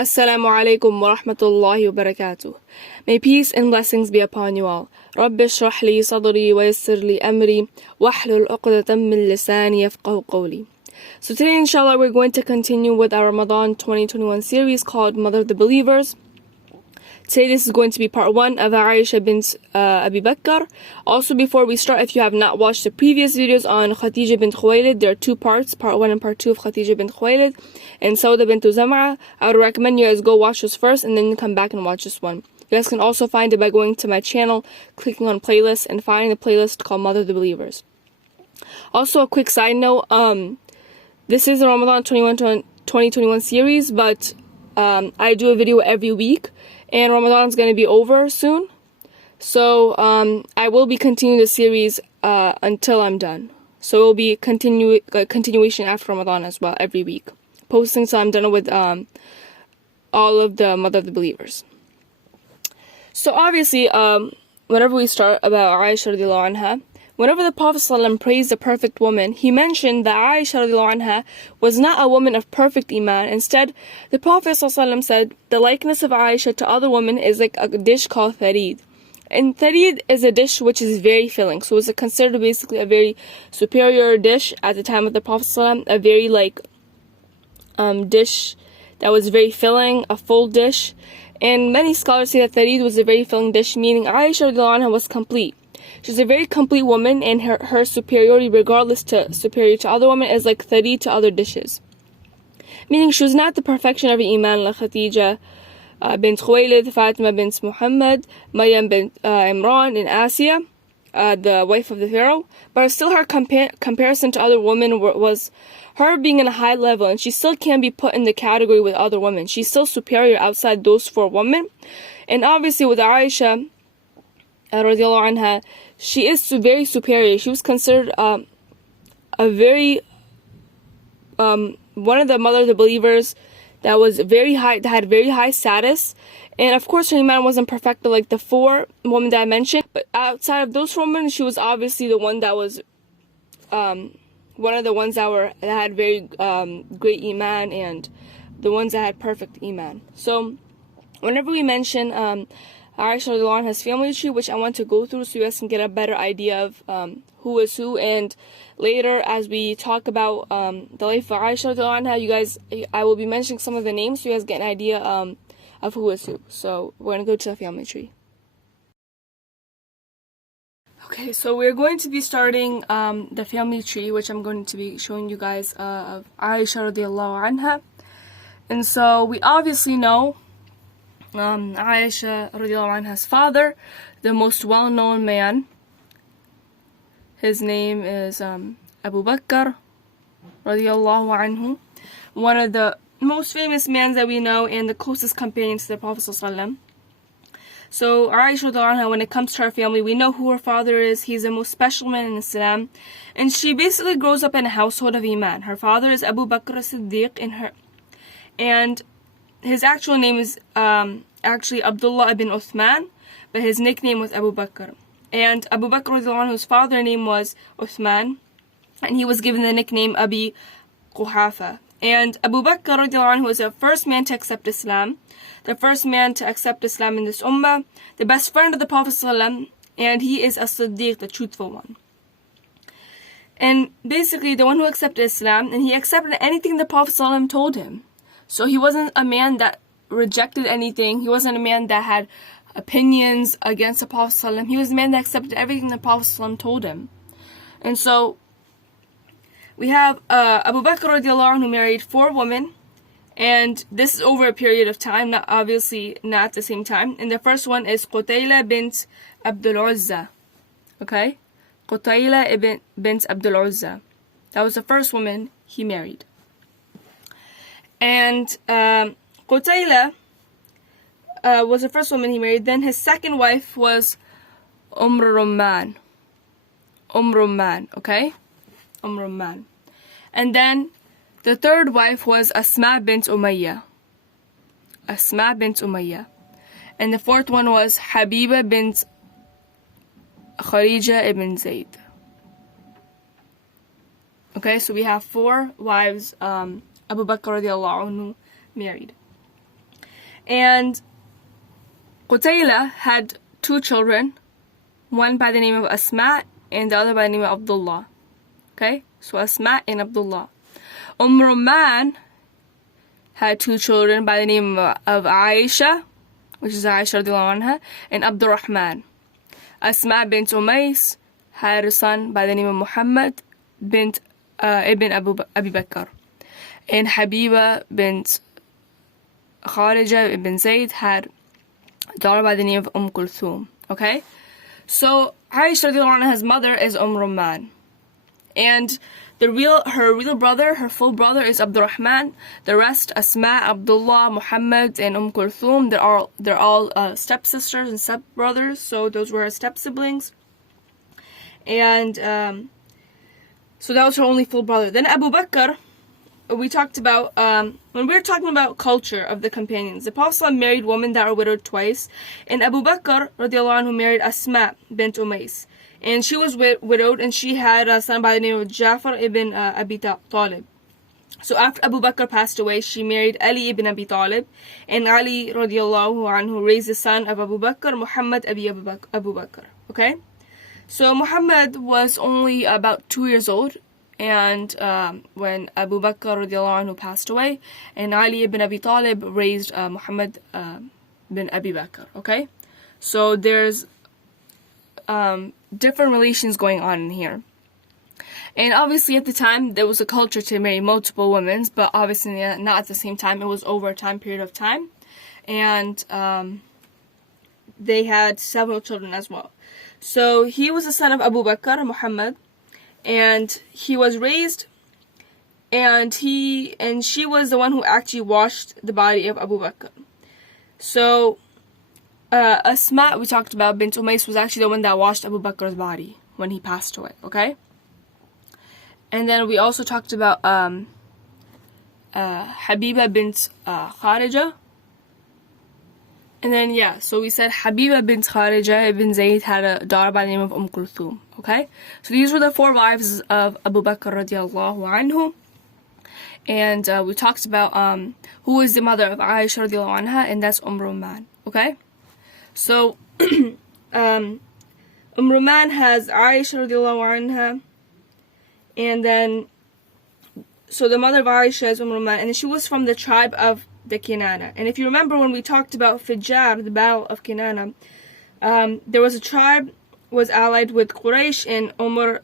Assalamu alaikum wa rahmatullahi wa barakatuh. May peace and blessings be upon you all. Rabbi shrah li sadri wa yassir li amri wahlul uqdatan min lisani yafqahu qawli. So today inshallah we're going to continue with our Ramadan 2021 series called Mother of the Believers. Today this is going to be part 1 of Aisha Bint Abi Bakr. Also before we start, if you have not watched the previous videos on Khadija bint Khuwaylid, there are 2 parts, part 1 and part 2 of Khadija bint Khuwaylid and Sauda bint Zam'a. I would recommend you guys go watch this first and then come back and watch this one. You guys can also find it by going to my channel, clicking on playlists and finding the playlist called Mother of the Believers. Also a quick side note, this is the Ramadan 2021 series, but I do a video every week. And Ramadan is going to be over soon. So I will be continuing the series until I'm done. So it will be continuation after Ramadan as well, every week. Posting till I'm done with all of the Mother of the Believers. So obviously, whenever we start about Aisha radiallahu anha, whenever the Prophet ﷺ praised the perfect woman, he mentioned that Aisha radiallahu anha was not a woman of perfect iman. Instead, the Prophet ﷺ said, the likeness of Aisha to other women is like a dish called tharid. And tharid is a dish which is very filling. So it's considered basically a very superior dish at the time of the Prophet ﷺ, a very dish that was very filling, a full dish. And many scholars say that tharid was a very filling dish, meaning Aisha radiallahu anha was complete. She's a very complete woman, and her superiority, regardless to superior to other women, is like tharid to other dishes. Meaning she was not the perfection of iman like Khadija bint Khuwaylid, Fatima bint Muhammad, Maryam bint Imran, and Asiya, the wife of the Pharaoh. But still her comparison to other women was her being in a high level, and she still can be put in the category with other women. She's still superior outside those 4 women. And obviously with Aisha radiallahu anha, she is very superior. She was considered a very one of the Mother of the Believers that was very high, that had very high status. And of course her iman wasn't perfect like the 4 women that I mentioned, but outside of those 4 women, she was obviously the one that was one of the ones that had very great iman, and the ones that had perfect iman. So whenever we mention Aisha radiallahu anha's family tree, which I want to go through so you guys can get a better idea of who is who, and later as we talk about the life of Aisha radiallahu anha, you guys, I will be mentioning some of the names so you guys get an idea of who is who. So we're going to go to the family tree. Okay, so we're going to be starting the family tree, which I'm going to be showing you guys of Aisha radiallahu anha. And so we obviously know Aisha radiallahu anha's father, the most well-known man. His name is Abu Bakr radiallahu anhu, one of the most famous men that we know and the closest companion to the Prophet ﷺ. So Aisha radiallahu anha, when it comes to her family, we know who her father is. He's the most special man in Islam, and she basically grows up in a household of iman. Her father is Abu Bakr as-Siddiq, and his actual name is actually Abdullah ibn Uthman, but his nickname was Abu Bakr. And Abu Bakr radiallahu anhu's father's name was Uthman, and he was given the nickname Abi Quhafa. And Abu Bakr radiallahu anhu was the first man to accept Islam, the first man to accept Islam in this ummah, the best friend of the Prophet ﷺ, and he is as-Siddiq, the truthful one. And basically the one who accepted Islam, and he accepted anything the Prophet ﷺ told him. So he wasn't a man that rejected anything. He wasn't a man that had opinions against the Prophet ﷺ. He was a man that accepted everything the Prophet ﷺ told him. And so we have Abu Bakr radiallahu anhu married 4 women, and this is over a period of time, not obviously not at the same time. And the first one is Qutayla bint Abdul Uzza. Okay? Qutayla bint Abdul Uzza. That was the first woman he married. And Qutayla was the first woman he married. Then his second wife was Rumman, okay? Rumman. And then the third wife was Asma bint Umayyah. And the fourth one was Habiba bint Kharija ibn Zayd. Okay, so we have 4 wives Abu Bakr radiallahu anhu married. And Qutayla had 2 children, one by the name of Asma and the other by the name of Abdullah. Okay, so Asma and Abdullah. Rumman had 2 children by the name of Aisha, which is Aisha radiallahu anha, and Abdurrahman. Asma bint Umays had a son by the name of Muhammad bint ibn Abi Bakr. And Habiba bint Kharija ibn Zayd had a daughter by the name of Kulthum. Okay? So Aisha radiallahu anha's mother is Rumman. And her real brother, her full brother is Abdurrahman. The rest, Asma, Abdullah, Muhammad, and Kulthum, they're all stepsisters and stepbrothers. So those were her step-siblings. And so that was her only full brother. Then Abu Bakr, we talked about, when we were talking about culture of the companions, the Prophet ﷺ married women that were widowed twice. And Abu Bakr, radiallahu anhu, married Asma bint Umays. And she was widowed, and she had a son by the name of Ja'far ibn Abi Talib. So after Abu Bakr passed away, she married Ali ibn Abi Talib. And Ali, radiallahu anhu, raised the son of Abu Bakr, Muhammad Abu Bakr. Okay? So Muhammad was only about 2 years old, and when Abu Bakr radiallahu anhu passed away, and Ali ibn Abi Talib raised Muhammad bin Abi Bakr. Okay? So there's different relations going on in here. And obviously at the time there was a culture to marry multiple women, but obviously not at the same time. It was over a time period of time. And they had several children as well. So he was the son of Abu Bakr, Muhammad, and he was raised, and she was the one who actually washed the body of Abu Bakr. So Asma, we talked about, bint Umays, was actually the one that washed Abu Bakr's body when he passed away, okay? And then we also talked about Habiba bint Kharija. And then, so we said Habiba bint Kharija ibn Zayd had a daughter by the name of Kulthum, okay? So these were the 4 wives of Abu Bakr radiallahu anhu. And we talked about who was the mother of Aisha radiallahu anha, and that's Rumman, okay? So, Rumman has Aisha radiallahu anha, and then, so the mother of Aisha is Rumman, and she was from the tribe of the Kinana. And if you remember when we talked about Fijjar, the battle of Kinana, there was a tribe was allied with Quraysh, and Umar,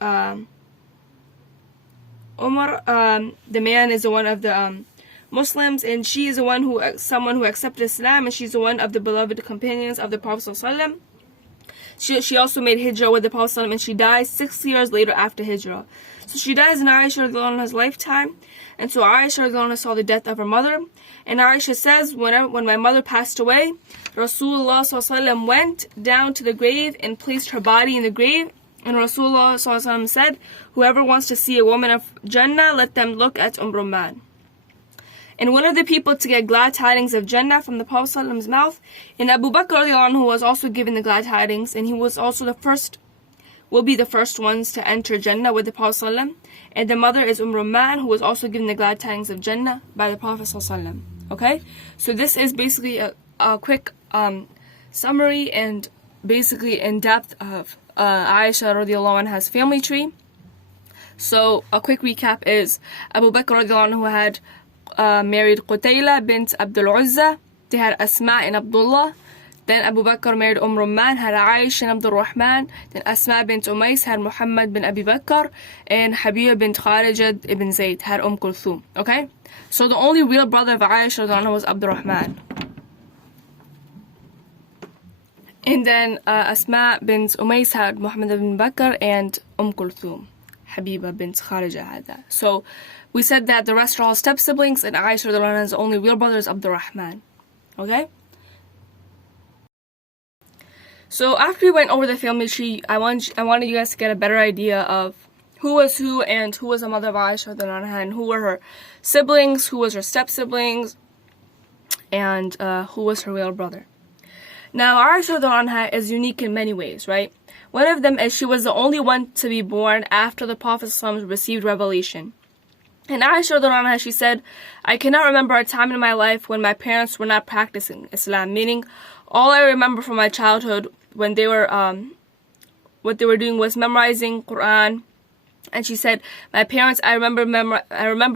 the man, is the one of the Muslims, and she is the one someone who accepted Islam, and she's the one of the beloved companions of the Prophet ﷺ. She also made hijrah with the Prophet ﷺ, and she dies 6 years later after hijrah. So she dies in Aisha radiallahu anha's lifetime, and so Aisha radiallahu anha saw the death of her mother. And Aisha says, when my mother passed away, Rasulullah ﷺ went down to the grave and placed her body in the grave. And Rasulullah ﷺ said, whoever wants to see a woman of Jannah, let them look at Rumman. And one of the people to get glad tidings of Jannah from the Prophet ﷺ's mouth, and Abu Bakr radiallahu anhu was also given the glad tidings, and he was also will be the first ones to enter Jannah with the Prophet ﷺ. And the mother is Rumman, who was also given the glad tidings of Jannah by the Prophet ﷺ. Okay? So this is basically a quick summary and basically in depth of Aisha radiallahu anha's family tree. So a quick recap is Abu Bakr radiallahu anhu had married Qutayla bint Abdul Uzza. They had Asma and Abdullah. Then Abu Bakr married Rumman, had Aisha and Abdul Rahman. Then Asma bint Umays had Muhammad bin Abi Bakr. And Habiba bint Kharija ibn Zayd had Kulthum. Okay? So the only real brother of Aisha was Abdul Rahman. And then Asma bint Umays had Muhammad bin Bakr and Kulthum. Habiba bint Kharija had that. So we said that the rest are all step-siblings, and Aisha's only real brother is Abdul Rahman. Okay? So after we went over the family tree, I wanted you guys to get a better idea of who was who, and who was the mother of Aisha, and who were her siblings, who was her step-siblings, and who was her real brother. Now, Aisha is unique in many ways, right? One of them is she was the only one to be born after the Prophet ﷺ received revelation. And Aisha radiallahu anha, she said, I cannot remember a time in my life when my parents were not practicing Islam, meaning all I remember from my childhood when they were, what they were doing was memorizing Quran. And she said, my parents, I remember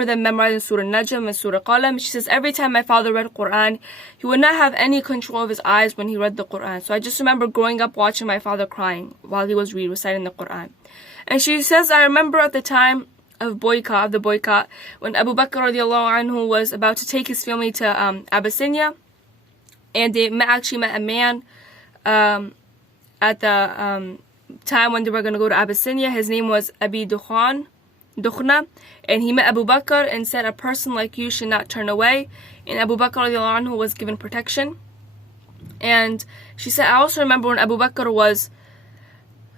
them memorizing Surah Najm and Surah Qalam. She says, every time my father read Quran, he would not have any control of his eyes when he read the Quran. So I just remember growing up watching my father crying while he was reciting the Quran. And she says, I remember at the time of the boycott, when Abu Bakr radiallahu anhu was about to take his family to Abyssinia, and they actually met a man at the time when they were going to go to Abyssinia. His name was Abi Dukhna, and he met Abu Bakr and said, a person like you should not turn away. And Abu Bakr radiallahu anhu was given protection. And she said, I also remember when Abu Bakr was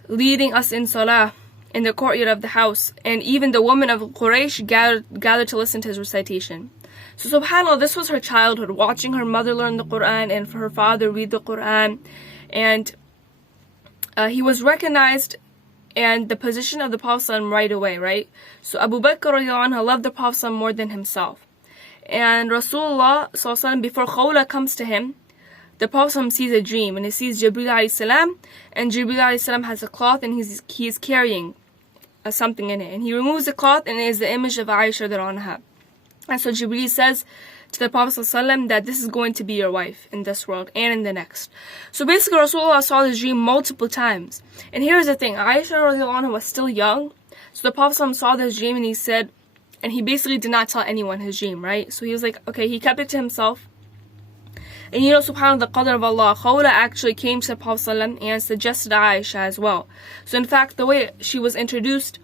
leading us in salah in the courtyard of the house, and even the women of Quraysh gathered to listen to his recitation. So subhanAllah, this was her childhood, watching her mother learn the Quran and for her father read the Quran. And he was recognized and the position of the Prophet right away, right? So Abu Bakr radiallahu anhu loved the Prophet more than himself. And Rasulullah, before Khawla comes to him, the Prophet sees a dream, and he sees Jibreel alayhi salam, and Jibreel alayhi salam has a cloth, and he's carrying something in it. And he removes the cloth, and it is the image of Aisha radiallahu anha. And so Jibreel says to the Prophet ﷺ that this is going to be your wife in this world and in the next. So basically Rasulullah saw this dream multiple times. And here's the thing, Aisha radiallahu anha was still young. So the Prophet ﷺ saw this dream, and he said, and he basically did not tell anyone his dream, right? So he was like, okay, he kept it to himself. And subhanAllah, the qadr of Allah, Khawla actually came to the Prophet ﷺ and suggested Aisha as well. So in fact, the way she was introduced,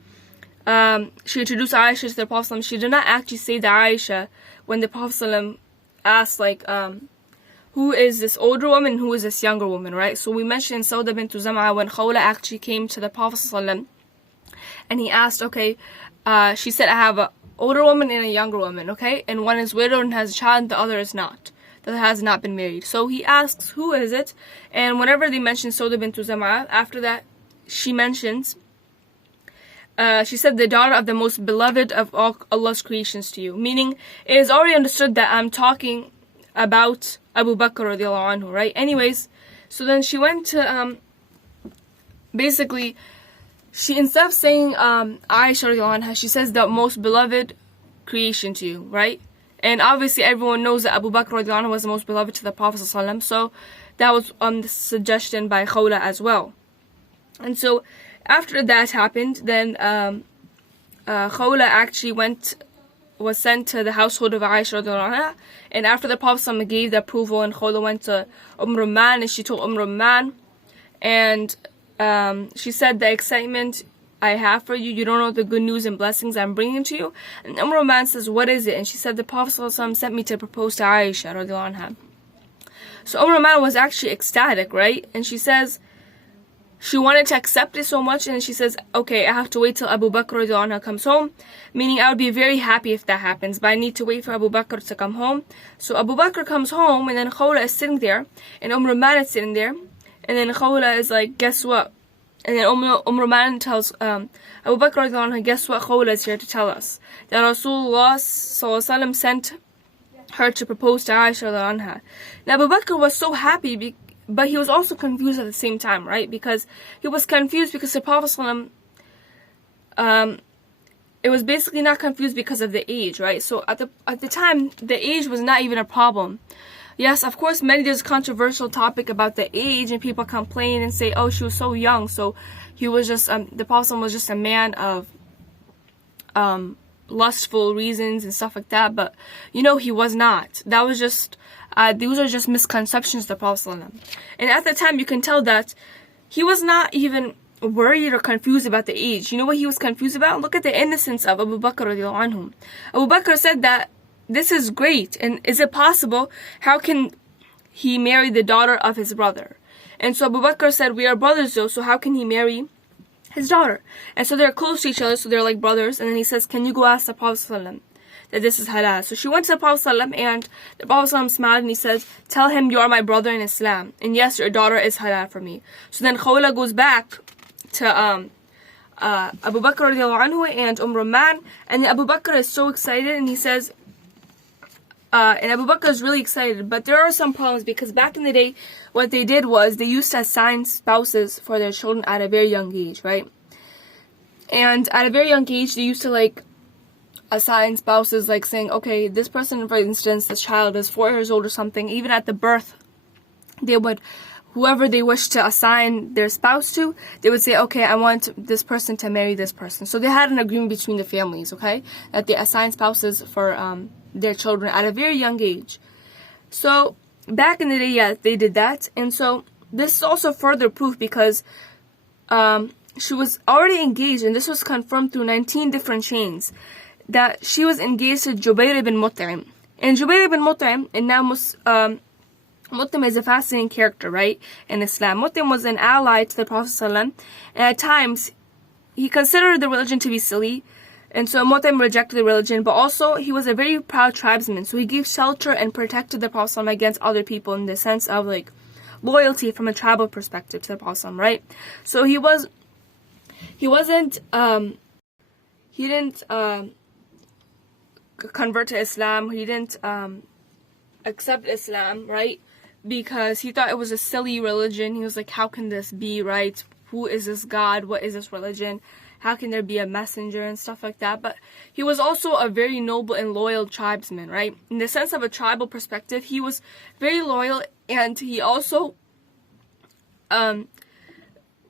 she introduced Aisha to the Prophet ﷺ. She did not actually say to Aisha when the Prophet ﷺ asked, like, who is this older woman and who is this younger woman, right? So we mentioned in Sauda bint Zam'a when Khawla actually came to the Prophet ﷺ and he asked, okay, she said, I have an older woman and a younger woman, okay? And one is widowed and has a child, and the other is not. That has not been married. So he asks, who is it? And whenever they mention Sauda bint Zam'a, after that, she mentions, she said, the daughter of the most beloved of all Allah's creations to you. Meaning, it is already understood that I'm talking about Abu Bakr radiallahu anhu, right? Anyways, so then she went to, basically, she, instead of saying Aisha radiallahu anha, she says the most beloved creation to you, right? And obviously everyone knows that Abu Bakr radiallahu anhu was the most beloved to the Prophet ﷺ, so that was the suggestion by Khawla as well. And so after that happened, then Khawla actually was sent to the household of Aisha radiallahu anha, and after the Prophet ﷺ gave the approval, and Khawla went to Rumman, and she told Rumman, and she said, the excitement I have for you, you don't know the good news and blessings I'm bringing to you. And Rumman says, what is it? And she said, the Prophet ﷺ sent me to propose to Aisha radiallahu anha. So Rumman was actually ecstatic, right? And she says, she wanted to accept it so much, and she says, okay, I have to wait till Abu Bakr radiallahu anha comes home, meaning I would be very happy if that happens, but I need to wait for Abu Bakr to come home. So Abu Bakr comes home, and then Khawla is sitting there, and Rumman is sitting there, and then Khawla is like, guess what? And then Rumman tells Abu Bakr radiallahu anha, guess what Khawla is here to tell us? That Rasulullah ﷺ sent her to propose to Aisha radiallahu anha. Now Abu Bakr was so happy, but he was also confused at the same time, right? Because he was confused because the Prophet ﷺ, it was basically not confused because of the age, right? So at the time, the age was not even a problem. Yes, of course, there's a controversial topic about the age, and people complain and say, oh, she was so young, so he was just, the Prophet was just a man of lustful reasons and stuff like that, but, he was not. That was just, these are just misconceptions of the Prophet. And at the time, you can tell that he was not even worried or confused about the age. You know what he was confused about? Look at the innocence of Abu Bakr radiallahu anhu. Abu Bakr said that, this is great, and is it possible? How can he marry the daughter of his brother? And so Abu Bakr said, we are brothers though, so how can he marry his daughter? And so they're close to each other, so they're like brothers. And then he says, can you go ask the Prophet ﷺ that this is halal? So she went to the Prophet ﷺ, and the Prophet ﷺ smiled, and he says, tell him you are my brother in Islam, and yes, your daughter is halal for me. So then Khawla goes back to Abu Bakr radiallahu anhu and Roman. And Abu Bakr is so excited, and he says, and Abu Bakr is really excited, but there are some problems, because back in the day, what they did was they used to assign spouses for their children at a very young age, right? And at a very young age, they used to like assign spouses, like saying, okay, this person, for instance, this child is 4 years old or something. Even at the birth, they would, whoever they wish to assign their spouse to, they would say, okay, I want this person to marry this person. So they had an agreement between the families, okay, that they assign spouses for their children at a very young age. So back in the day, yeah, they did that. And so this is also further proof, because she was already engaged, and this was confirmed through 19 different chains, that she was engaged to Jubayr ibn Mut'im. And Jubayr ibn Mut'im, and now Mut'im is a fascinating character, right, in Islam. Mut'im was an ally to the Prophet ﷺ, and at times he considered the religion to be silly, and so Mut'im rejected the religion, but also he was a very proud tribesman, so he gave shelter and protected the Prophet ﷺ against other people, in the sense of like loyalty from a tribal perspective to the Prophet ﷺ, right? So he didn't convert to Islam, he didn't accept Islam, right? Because he thought it was a silly religion. He was like, how can this be, right? Who is this God? What is this religion? How can there be a messenger and stuff like that? But he was also a very noble and loyal tribesman, right? In the sense of a tribal perspective, he was very loyal, and he also,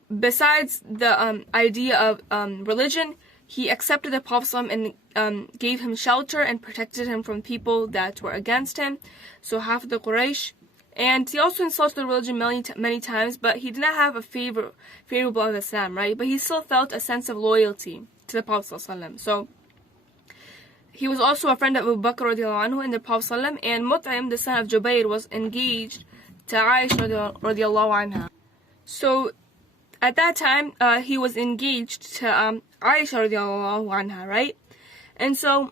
besides the idea of religion, he accepted the Prophet ﷺ and gave him shelter and protected him from people that were against him, so half of the Quraysh. And he also insulted the religion many times, but he did not have a favorable of Islam, right? But he still felt a sense of loyalty to the Prophet ﷺ. So he was also a friend of Abu Bakr radiallahu anhu and the Prophet ﷺ, and Mut'im, the son of Jubayr, was engaged to Aisha radiallahu anha. So at that time, he was engaged to Aisha radiallahu anha, right? And so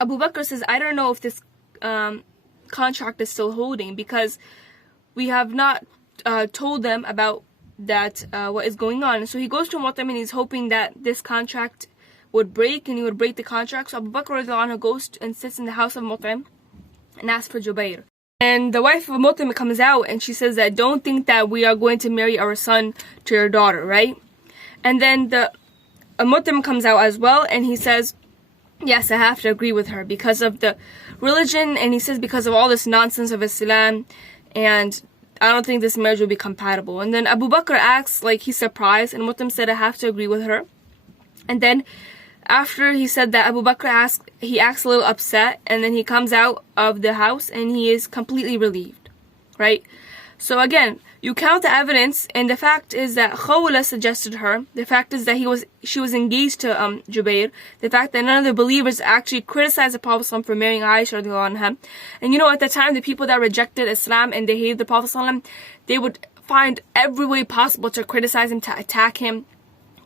Abu Bakr says, I don't know if this contract is still holding, because we have not told them about that, what is going on. So he goes to Mut'im, and he's hoping that this contract would break, and he would break the contract. So Abu Bakr radiallahu anhu goes and sits in the house of Mut'im and asks for Jubayr. And the wife of Mut'im comes out, and she says that, don't think that we are going to marry our son to your daughter, right? And then the Mut'im comes out as well, and he says, yes, I have to agree with her because of the religion, and he says because of all this nonsense of Islam, and I don't think this marriage will be compatible. And then Abu Bakr acts like he's surprised, and Mut'im said, I have to agree with her. And then after he said that, Abu Bakr acts a little upset, and then he comes out of the house, and he is completely relieved, right? So again, you count the evidence, and the fact is that Khawla suggested her. The fact is that she was engaged to Jubayr. The fact that none of the believers actually criticized the Prophet ﷺ for marrying Aisha radiallahu anha. And you know, at the time, the people that rejected Islam and they hated the Prophet ﷺ, they would find every way possible to criticize him, to attack him,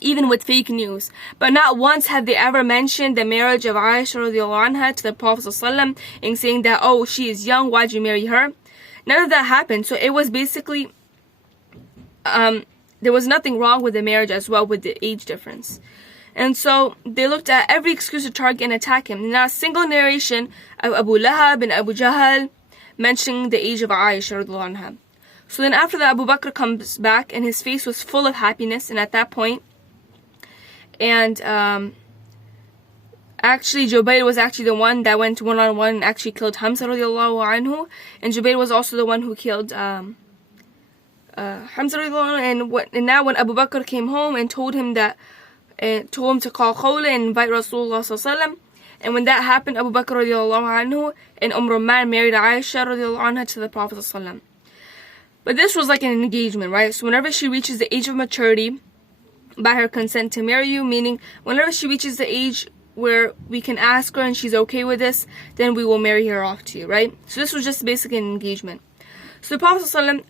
even with fake news. But not once have they ever mentioned the marriage of Aisha radiallahu anha to the Prophet ﷺ and saying that, oh, she is young, why'd you marry her? None of that happened. So it was basically, there was nothing wrong with the marriage as well, with the age difference. And so they looked at every excuse to target and attack him. Not a single narration of Abu Lahab and Abu Jahl mentioning the age of Aisha radiallahu anha. So then after that, Abu Bakr comes back, and his face was full of happiness. And at that point, and actually Jubayr was actually the one that went one-on-one and actually killed Hamza radiallahu anhu. And Jubayr was also the one who killed Hamza radiallahu anhu. And now when Abu Bakr came home and told him to call Khawla and invite Rasulullah sallallahu alaihi wasallam, and when that happened, Abu Bakr radiallahu anhu and Roman married Aisha radiallahu anha to the Prophet sallallahu alaihi wasallam. But this was like an engagement, right? So whenever she reaches the age of maturity, by her consent to marry you, meaning whenever she reaches the age where we can ask her and she's okay with this, then we will marry her off to you, right? So this was just basically an engagement. So the Prophet ﷺ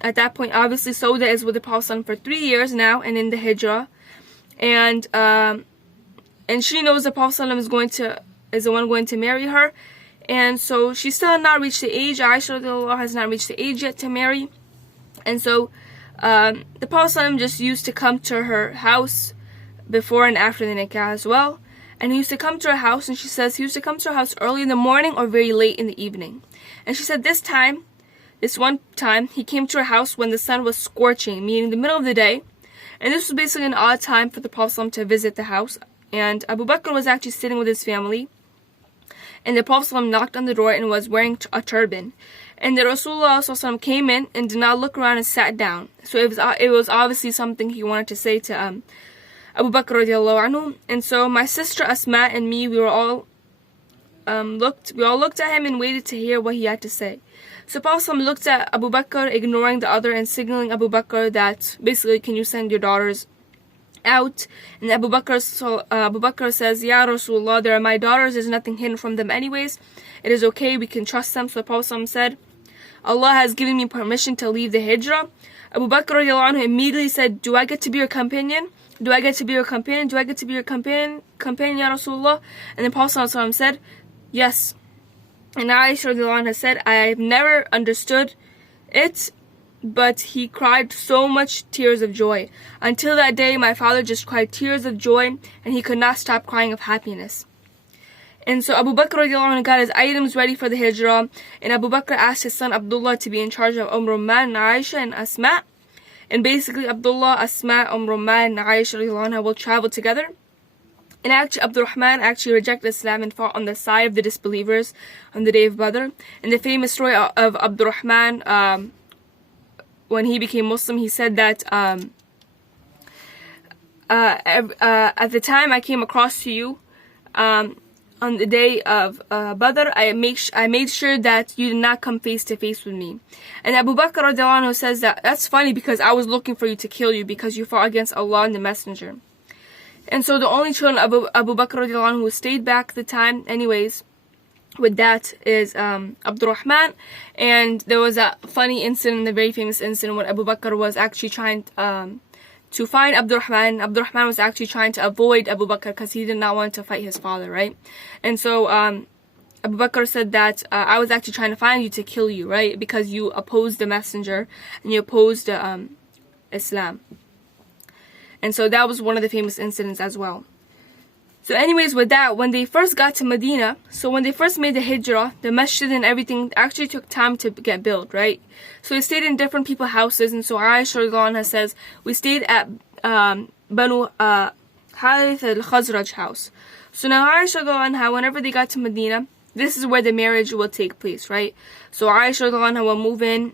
at that point, obviously Sauda is with the Prophet ﷺ for 3 years now, and in the Hijrah, and she knows the Prophet ﷺ is the one going to marry her, and so she still has not reached the age. Aisha has not reached the age yet to marry, and so the Prophet ﷺ just used to come to her house before and after the nikah as well. And he used to come to her house, and she says he used to come to her house early in the morning or very late in the evening. And she said this one time, he came to her house when the sun was scorching, meaning the middle of the day. And this was basically an odd time for the Prophet ﷺ to visit the house. And Abu Bakr was actually sitting with his family. And the Prophet ﷺ knocked on the door and was wearing a turban. And the Rasulullah ﷺ came in and did not look around and sat down. So it was obviously something he wanted to say to Abu Bakr radiallahu anhu. And so my sister Asma and me, we all looked at him and waited to hear what he had to say. So Prophet looked at Abu Bakr, ignoring the other and signaling Abu Bakr that basically, can you send your daughters out? And Abu Bakr says, Ya Rasulullah, they are my daughters, there's nothing hidden from them anyways. It is okay, we can trust them. So the Prophet said, Allah has given me permission to leave the hijrah. Abu Bakr radiallahu anhu immediately said, do I get to be your companion? Do I get to be your companion? Do I get to be your companion, Ya Rasulullah? And the Prophet said, yes. And Aisha radiallahu anha said, I have never understood it, but he cried so much tears of joy. Until that day, my father just cried tears of joy, and he could not stop crying of happiness. And so Abu Bakr radiallahu anhu got his items ready for the hijrah, and Abu Bakr asked his son Abdullah to be in charge of Roman, Aisha, and Asma. And basically, Abdullah, Asma, Roman, and Aisha radiallahu anha will travel together. And actually, Abdurrahman actually rejected Islam and fought on the side of the disbelievers on the day of Badr. And the famous story of Abdurrahman, when he became Muslim, he said that at the time I came across to you on the day of Badr, I made sure that you did not come face to face with me. And Abu Bakr radiallahu anhu says that's funny because I was looking for you to kill you because you fought against Allah and the Messenger. And so the only children of Abu Bakr radiallahu anhu who stayed back at the time anyways with that is Abdurrahman. And there was a funny incident, a very famous incident, when Abu Bakr was actually trying to find Abdurrahman. Abdurrahman was actually trying to avoid Abu Bakr because he did not want to fight his father, right? And so Abu Bakr said that I was actually trying to find you to kill you, right? Because you opposed the Messenger and you opposed Islam. And so that was one of the famous incidents as well. So anyways, with that, when they first got to Medina, so when they first made the hijrah, the masjid and everything actually took time to get built, right? So we stayed in different people's houses, and so Aisha radiallahu anha says, we stayed at Banu Harith al-Khazraj house. So now Aisha radiallahu anha, whenever they got to Medina, this is where the marriage will take place, right? So Aisha radiallahu anha will move in.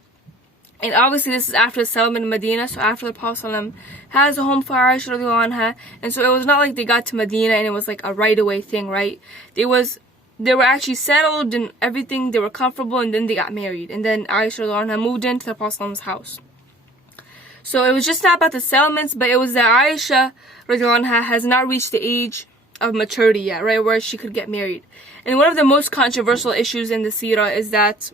And obviously this is after the settlement in Medina, so after the Prophet ﷺ has a home for Aisha radiallahu anha. And so it was not like they got to Medina and it was like a right away thing, right? They were actually settled and everything, they were comfortable, and then they got married. And then Aisha radiallahu anha moved into the Prophet ﷺ's house. So it was just not about the settlements, but it was that Aisha radiallahu anha has not reached the age of maturity yet, right? Where she could get married. And one of the most controversial issues in the seerah is that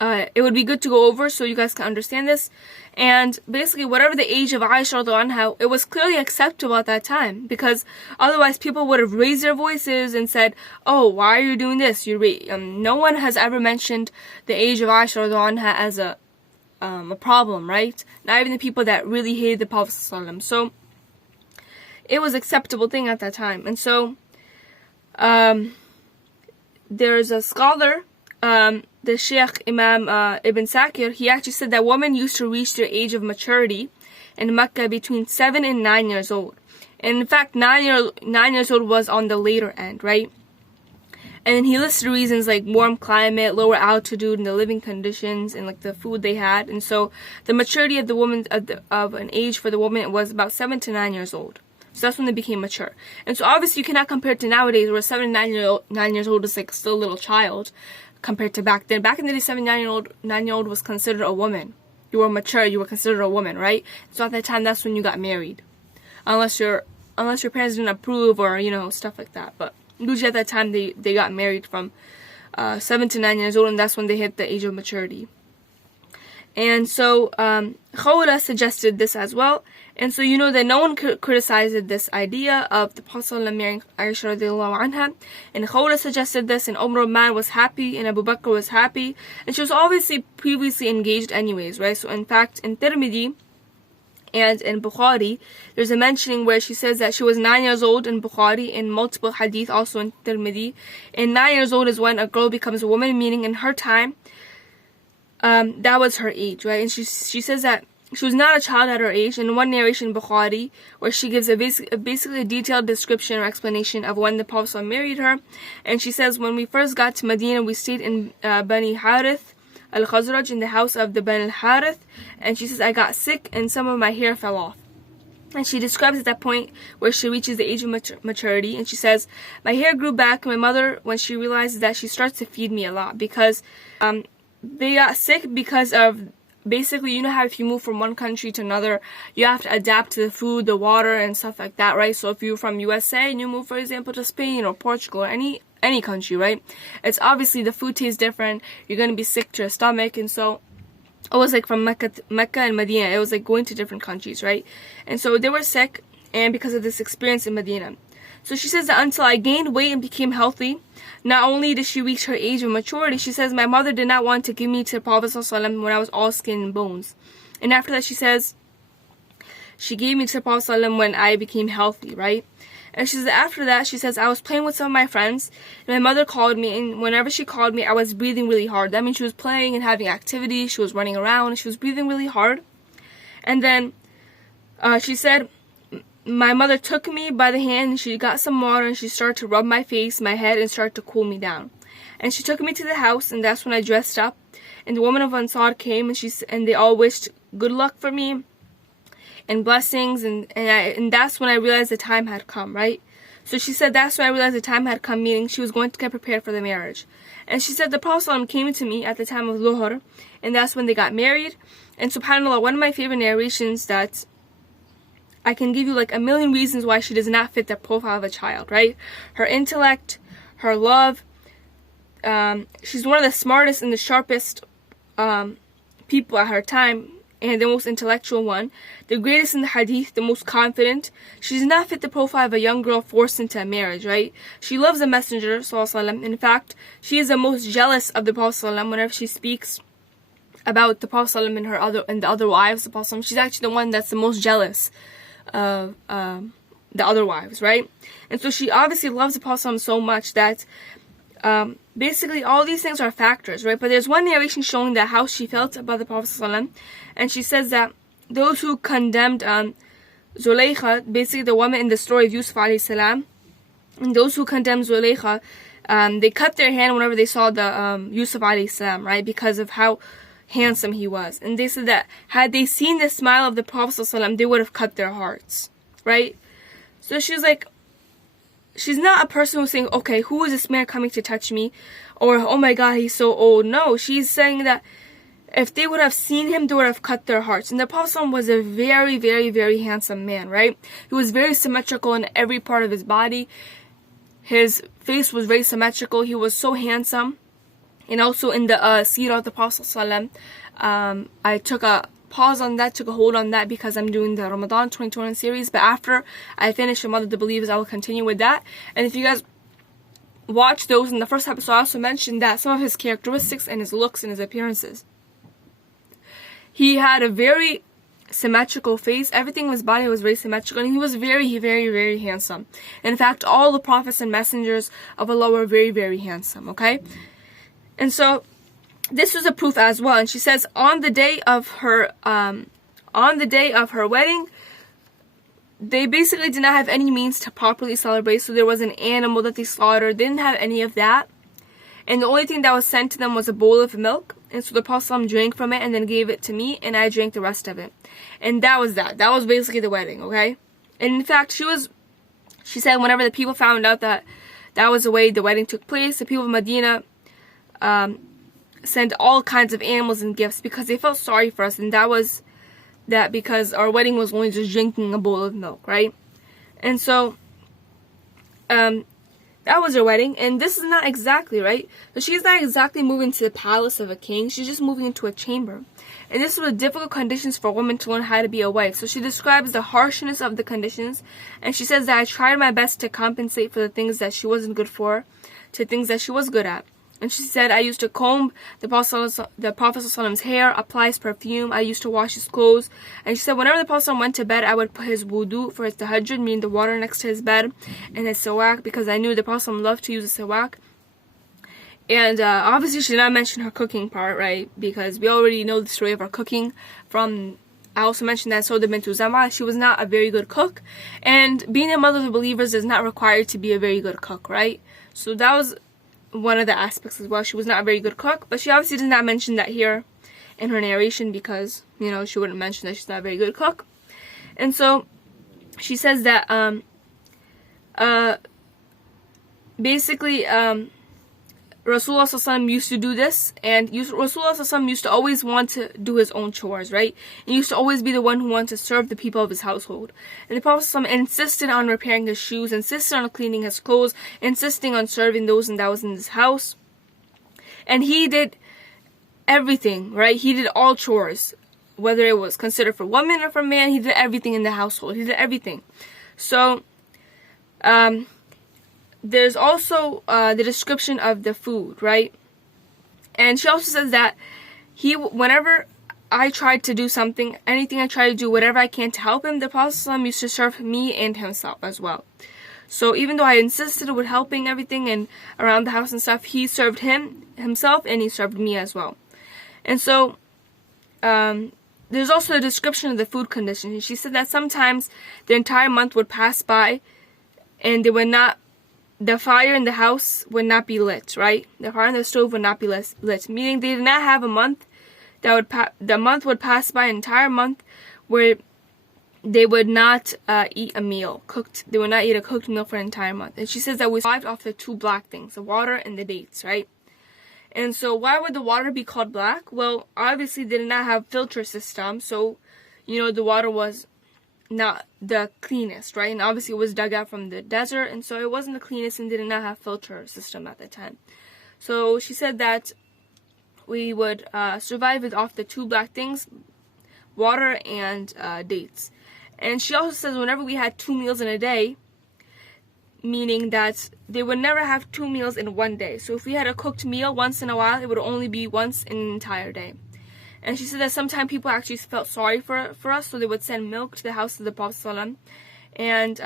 it would be good to go over so you guys can understand this. And basically, whatever the age of Aisha radiallahu anha, it was clearly acceptable at that time, because otherwise people would have raised their voices and said, oh, why are you doing this? No one has ever mentioned the age of Aisha radiallahu anha as a problem, right? Not even the people that really hated the Prophet ﷺ. So it was an acceptable thing at that time. And so there's a scholar, the Sheikh Imam Ibn Sakir, he actually said that women used to reach their age of maturity in Mecca between 7 and 9 years old. And in fact, 9 years old was on the later end, right? And then he listed reasons like warm climate, lower altitude, and the living conditions, and like the food they had. And so the maturity of the woman of an age for the woman was about 7 to 9 years old. So that's when they became mature. And so obviously you cannot compare it to nowadays, where 7 to 9 years old is like still a little child compared to back then. Back in the day, 9-year-old was considered a woman. You were mature, you were considered a woman, right? So at that time, that's when you got married, unless your parents didn't approve or stuff like that. But usually at that time they got married from 7 to 9 years old, and that's when they hit the age of maturity. And so Khawla suggested this as well. And so that no one criticized this idea of the Prophet marrying Aisha radiallahu anha. And Khawla suggested this, and Roman was happy, and Abu Bakr was happy. And she was obviously previously engaged anyways, right? So in fact, in Tirmidhi, And in Bukhari, there's a mentioning where she says that she was 9 years old in Bukhari, in multiple hadith, also in Tirmidhi. And 9 years old is when a girl becomes a woman, meaning in her time, that was her age, right? And she says that she was not a child at her age. In one narration in Bukhari, where she gives basically a detailed description or explanation of when the Prophet married her. And she says, when we first got to Medina, we stayed in Bani Harith al-Khazraj, in the house of the Bani al-Harith. And she says, I got sick and some of my hair fell off. And she describes at that point where she reaches the age of maturity. And she says, my hair grew back. My mother, when she realizes that, she starts to feed me a lot, because they got sick because of, basically, you know how if you move from one country to another, you have to adapt to the food, the water, and stuff like that, right? So if you're from USA and you move, for example, to Spain or Portugal or any country, right? It's obviously the food tastes different. You're going to be sick to your stomach. And so it was like from Mecca and Medina, it was like going to different countries, right? And so they were sick, and because of this experience in Medina. So she says that until I gained weight and became healthy, not only did she reach her age of maturity, she says my mother did not want to give me to the Prophet ﷺ when I was all skin and bones. And after that, she says she gave me to the Prophet ﷺ when I became healthy, right? And she says after that, she says, I was playing with some of my friends, and my mother called me, and whenever she called me, I was breathing really hard. That means she was playing and having activity, she was running around, and she was breathing really hard. And then she said, my mother took me by the hand, and she got some water, and she started to rub my face, my head, and started to cool me down. And she took me to the house, and that's when I dressed up. And the woman of Ansar came, and they all wished good luck for me and blessings, and that's when I realized the time had come, right? So she said that's when I realized the time had come, meaning she was going to get prepared for the marriage. And she said the Prophet ﷺ came to me at the time of Dhuhr, and that's when they got married. And subhanAllah, one of my favorite narrations that I can give you like a million reasons why she does not fit the profile of a child, right? Her intellect, her love, she's one of the smartest and the sharpest people at her time, and the most intellectual one, the greatest in the hadith, the most confident. She does not fit the profile of a young girl forced into a marriage, right? She loves the Messenger ﷺ. In fact, she is the most jealous of the Prophet ﷺ whenever she speaks about the Prophet ﷺ and the other wives of the Prophet ﷺ. She's actually the one that's the most jealous of the other wives, right? And so she obviously loves the Prophet ﷺ so much that basically all these things are factors, right? But there's one narration showing that how she felt about the Prophet ﷺ, and she says that those who condemned Zulaykha, basically the woman in the story of Yusuf alayhi salam, and those who condemned Zulaykha, they cut their hand whenever they saw the Yusuf alayhi salam, right? Because of how handsome he was. And they said that had they seen the smile of the Prophet ﷺ, they would have cut their hearts, right? So she's like, she's not a person who's saying, okay, who is this man coming to touch me? Or, oh my God, he's so old. No, she's saying that if they would have seen him, they would have cut their hearts. And the Prophet was a very, very, very handsome man, right? He was very symmetrical in every part of his body. His face was very symmetrical. He was so handsome. And also in the seerah of the Prophet I took a pause on that, took a hold on that, because I'm doing the Ramadan 2021 series. But after I finish the Mother of the Believers, I will continue with that. And if you guys watch those in the first episode, I also mentioned that some of his characteristics and his looks and his appearances. He had a very symmetrical face. Everything in his body was very symmetrical, and he was very, very, very handsome. In fact, all the prophets and messengers of Allah were very, very handsome, okay? And so this was a proof as well. And she says on the day of her wedding, they basically did not have any means to properly celebrate. So there was an animal that they slaughtered. They didn't have any of that. And the only thing that was sent to them was a bowl of milk. And so the Prophet drank from it and then gave it to me, and I drank the rest of it. And that was that. That was basically the wedding, okay? And in fact, she said whenever the people found out that that was the way the wedding took place, the people of Medina sent all kinds of animals and gifts because they felt sorry for us. And that was that because our wedding was only just drinking a bowl of milk, right? And so that was her wedding. And this is not exactly, right? So she's not exactly moving to the palace of a king. She's just moving into a chamber. And this was difficult conditions for a woman to learn how to be a wife. So she describes the harshness of the conditions. And she says that I tried my best to compensate for the things that she wasn't good for to things that she was good at. And she said, I used to comb the Prophet's hair, apply his perfume, I used to wash his clothes. And she said, whenever the Prophet went to bed, I would put his wudu for his tahajjud, meaning the water next to his bed, and his siwak, because I knew the Prophet loved to use a siwak. And obviously she did not mention her cooking part, right? Because we already know the story of her cooking from... I also mentioned that Sauda bint Zama, she was not a very good cook. And being a mother of the believers is not required to be a very good cook, right? So that was one of the aspects as well. She was not a very good cook, but she obviously did not mention that here in her narration because, you know, she wouldn't mention that she's not a very good cook. And so she says that basically Rasulullah ﷺ used to do this, and Rasulullah ﷺ used to always want to do his own chores, right? He used to always be the one who wanted to serve the people of his household. And the Prophet ﷺ insisted on repairing his shoes, insisted on cleaning his clothes, insisting on serving those that was in his house. And he did everything, right? He did all chores, whether it was considered for women or for man. He did everything in the household. He did everything. So, there's also the description of the food, right? And she also says that whenever I tried to do something, anything I tried to do, whatever I can to help him, the Prophet ﷺ used to serve me and himself as well. So even though I insisted with helping everything and around the house and stuff, he served himself, and he served me as well. And so there's also a description of the food conditions. She said that sometimes the entire month would pass by and the fire in the house would not be lit, right? The fire in the stove would not be lit, meaning they did not have a month the month would pass by, an entire month, where they would not eat a meal cooked. They would not eat a cooked meal for an entire month. And she says that we survived off the two black things, the water and the dates, right? And so why would the water be called black? Well, obviously they did not have filter system, so you know the water was not the cleanest, right? And obviously it was dug out from the desert, and so it wasn't the cleanest, and did not have filter system at the time. So she said that we would survive it off the two black things, water and dates. And she also says whenever we had 2 meals in a day, meaning that they would never have 2 meals in one day. So if we had a cooked meal once in a while, it would only be once in an entire day. And she said that sometimes people actually felt sorry for us, so they would send milk to the house of the Prophet ﷺ. And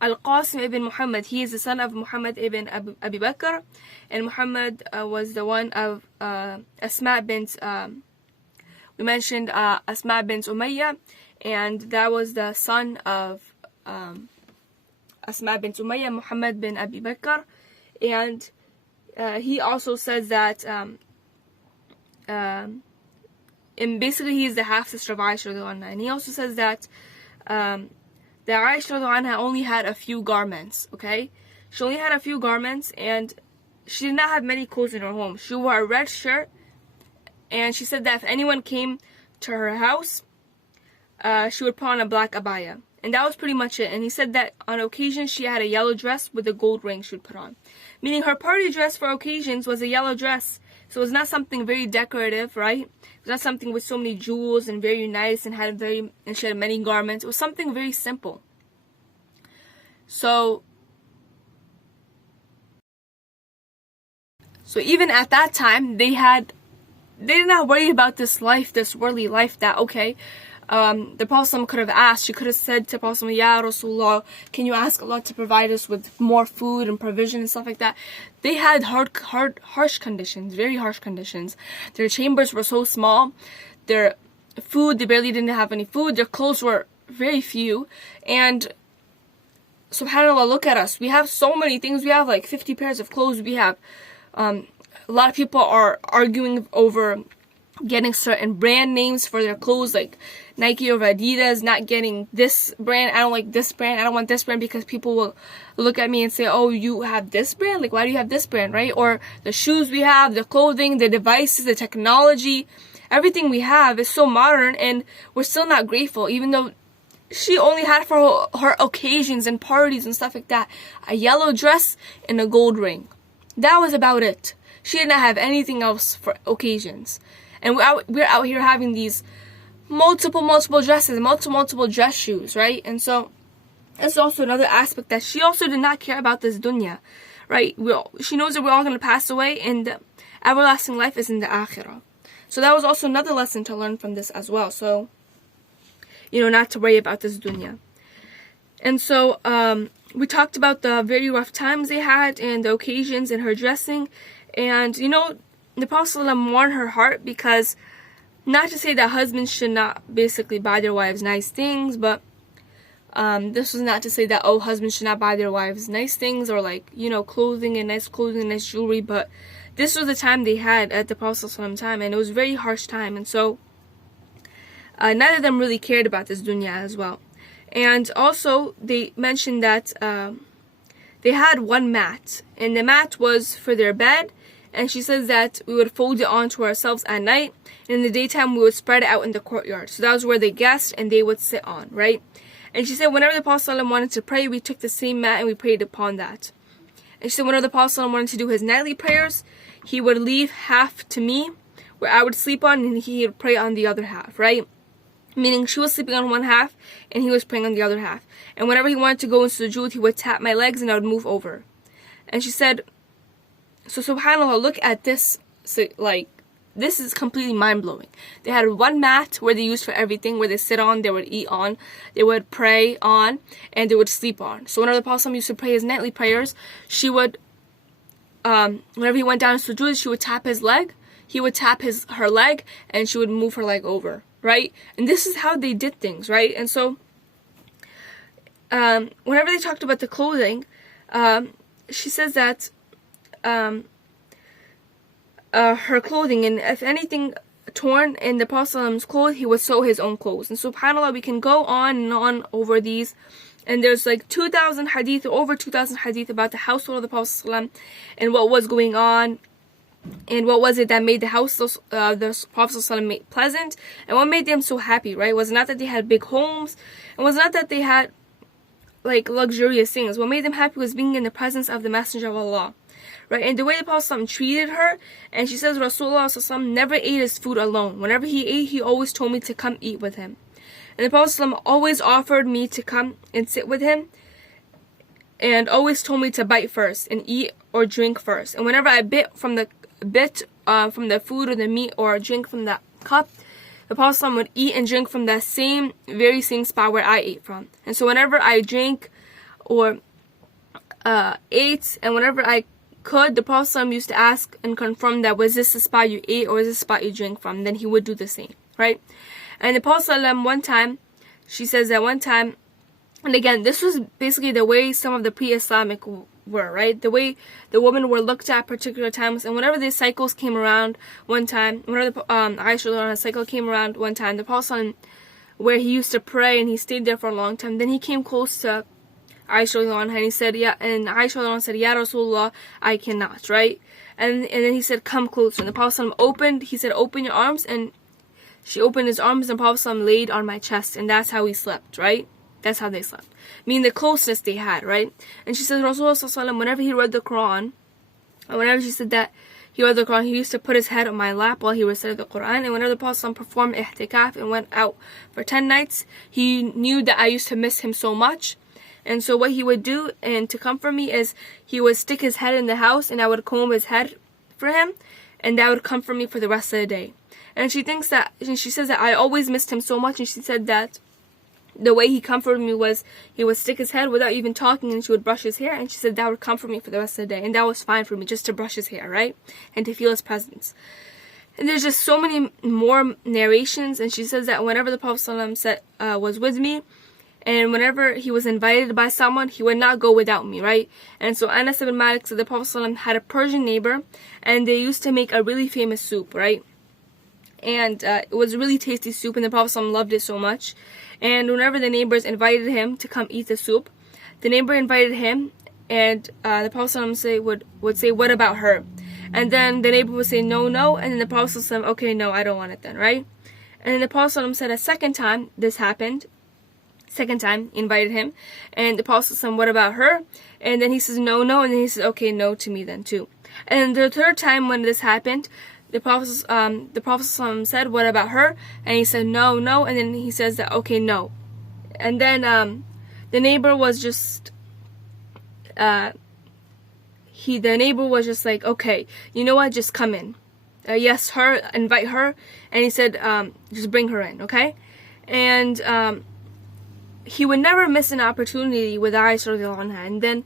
Al-Qasim ibn Muhammad, he is the son of Muhammad ibn Abi Bakr, and Muhammad was the one of Asma bint, we mentioned Asma bint Umayyah, and that was the son of Asma bint Umayyah, Muhammad bin Abi Bakr. And he also says that and basically he is the half sister of Aisha radhiyallahu anha. And he also says that Aisha radhiyallahu anha only had a few garments, okay? She only had a few garments, and she did not have many clothes in her home. She wore a red shirt, and she said that if anyone came to her house, she would put on a black abaya. And that was pretty much it. And he said that on occasion she had a yellow dress with a gold ring she would put on. Meaning her party dress for occasions was a yellow dress. So it was not something very decorative, right? It was not something with so many jewels and very nice and she had many garments. It was something very simple. So even at that time, they did not worry about this life, this worldly life, that, okay, the Prophet could have asked, she could have said to Prophet, Ya Rasulullah, can you ask Allah to provide us with more food and provision and stuff like that? They had harsh conditions, very harsh conditions. Their chambers were so small. Their food, they barely didn't have any food. Their clothes were very few. And subhanAllah, look at us. We have so many things. We have like 50 pairs of clothes. We have, a lot of people are arguing over getting certain brand names for their clothes, like Nike or Adidas, not getting this brand. I don't like this brand. I don't want this brand because people will look at me and say, oh, you have this brand? Like, why do you have this brand, right? Or the shoes we have, the clothing, the devices, the technology, everything we have is so modern, and we're still not grateful, even though she only had for her occasions and parties and stuff like that a yellow dress and a gold ring. That was about it. She did not have anything else for occasions. And we're out here having these multiple dresses, multiple dress shoes, right? And so that's also another aspect, that she also did not care about this dunya, right? She knows that we're all going to pass away, and the everlasting life is in the akhirah. So that was also another lesson to learn from this as well. So, not to worry about this dunya. And so, we talked about the very rough times they had and the occasions and her dressing. And, the Prophet ﷺ warned her heart, because not to say that husbands should not basically buy their wives nice things, but this was not to say that, husbands should not buy their wives nice things or clothing and nice jewelry, but this was the time they had at the Prophet ﷺ time, and it was a very harsh time. And so neither of them really cared about this dunya as well. And also they mentioned that they had one mat, and the mat was for their bed, and she says that we would fold it onto ourselves at night, and in the daytime we would spread it out in the courtyard. So that was where they guessed and they would sit on, right? And she said whenever the Prophet ﷺ wanted to pray, we took the same mat and we prayed upon that. And she said whenever the Prophet ﷺ wanted to do his nightly prayers, he would leave half to me, where I would sleep on, and he would pray on the other half, right? Meaning she was sleeping on one half and he was praying on the other half. And whenever he wanted to go into sujood, he would tap my legs and I would move over. And she said, so subhanAllah, look at this. So, this is completely mind-blowing. They had one mat where they used for everything, where they sit on, they would eat on, they would pray on, and they would sleep on. So whenever the Prophet used to pray his nightly prayers, she would, whenever he went down to sujood, she would tap his leg, he would tap her leg, and she would move her leg over, right? And this is how they did things, right? And so, whenever they talked about the clothing, she says that her clothing, and if anything torn in the Prophet's clothes, he would sew his own clothes. And subhanAllah, we can go on and on over these, and there's 2,000 hadith, or over 2,000 hadith about the household of the Prophet and what was going on, and what was it that made the house the Prophet made pleasant, and what made them so happy, right? It was not that they had big homes, it was not that they had luxurious things. What made them happy was being in the presence of the Messenger of Allah, right? And the way the Prophet treated her, and she says Rasulullah never ate his food alone. Whenever he ate, he always told me to come eat with him. And the Prophet always offered me to come and sit with him, and always told me to bite first and eat or drink first. And whenever I bit from the food or the meat or drink from that cup, the Prophet would eat and drink from that very same spot where I ate from. And so whenever I drank or ate, and whenever I could, the Prophet used to ask and confirm that, was this the spot you ate or is this the spot you drank from? Then he would do the same, right? And the Prophet one time, she says that one time, and again, this was basically the way some of the pre-Islamic were, right? The way the women were looked at particular times. And whenever the cycles came around one time, whenever the Aisha cycle came around one time, the Prophet, where he used to pray and he stayed there for a long time, then he came close to Aisha and he said, yeah, and Aisha said, Ya Rasulullah, I cannot, right? And then he said, come closer. And the Prophet he said, open your arms, and she opened his arms, and the Prophet laid on my chest, and that's how he slept, right? That's how they slept. Meaning the closeness they had, right? And she says, Rasulullah, whenever he read the Quran, and whenever she said that he read the Quran, he used to put his head on my lap while he recited the Quran. And whenever the Prophet performed ihtikaf and went out for 10 nights, he knew that I used to miss him so much. And so what he would do, and to comfort me, is he would stick his head in the house, and I would comb his head for him, and that would comfort me for the rest of the day. And she says that I always missed him so much, and she said that the way he comforted me was he would stick his head without even talking, and she would brush his hair, and she said that would comfort me for the rest of the day. And that was fine for me, just to brush his hair, right? And to feel his presence. And there's just so many more narrations, and she says that whenever the Prophet was with me, and whenever he was invited by someone, he would not go without me, right? And so Anas ibn Malik said the Prophet had a Persian neighbor, and they used to make a really famous soup, right? And it was a really tasty soup, and the Prophet loved it so much. And whenever the neighbors invited him to come eat the soup, the neighbor invited him, and the Prophet would say, what about her? And then the neighbor would say, no, no. And then the Prophet said, okay, no, I don't want it then, right? And then the Prophet said a second time this happened. Second time, invited him. And the Prophet said, what about her? And then he says, no, no. And then he says, okay, no to me then too. And the third time when this happened, the Prophet said, what about her? And he said, no, no. And then he says that, okay, no. And then the neighbor was just, the neighbor was just like, okay, you know what, just come in. Yes, invite her. And he said, just bring her in, okay? And he would never miss an opportunity with Aisha radiallahu anha. And then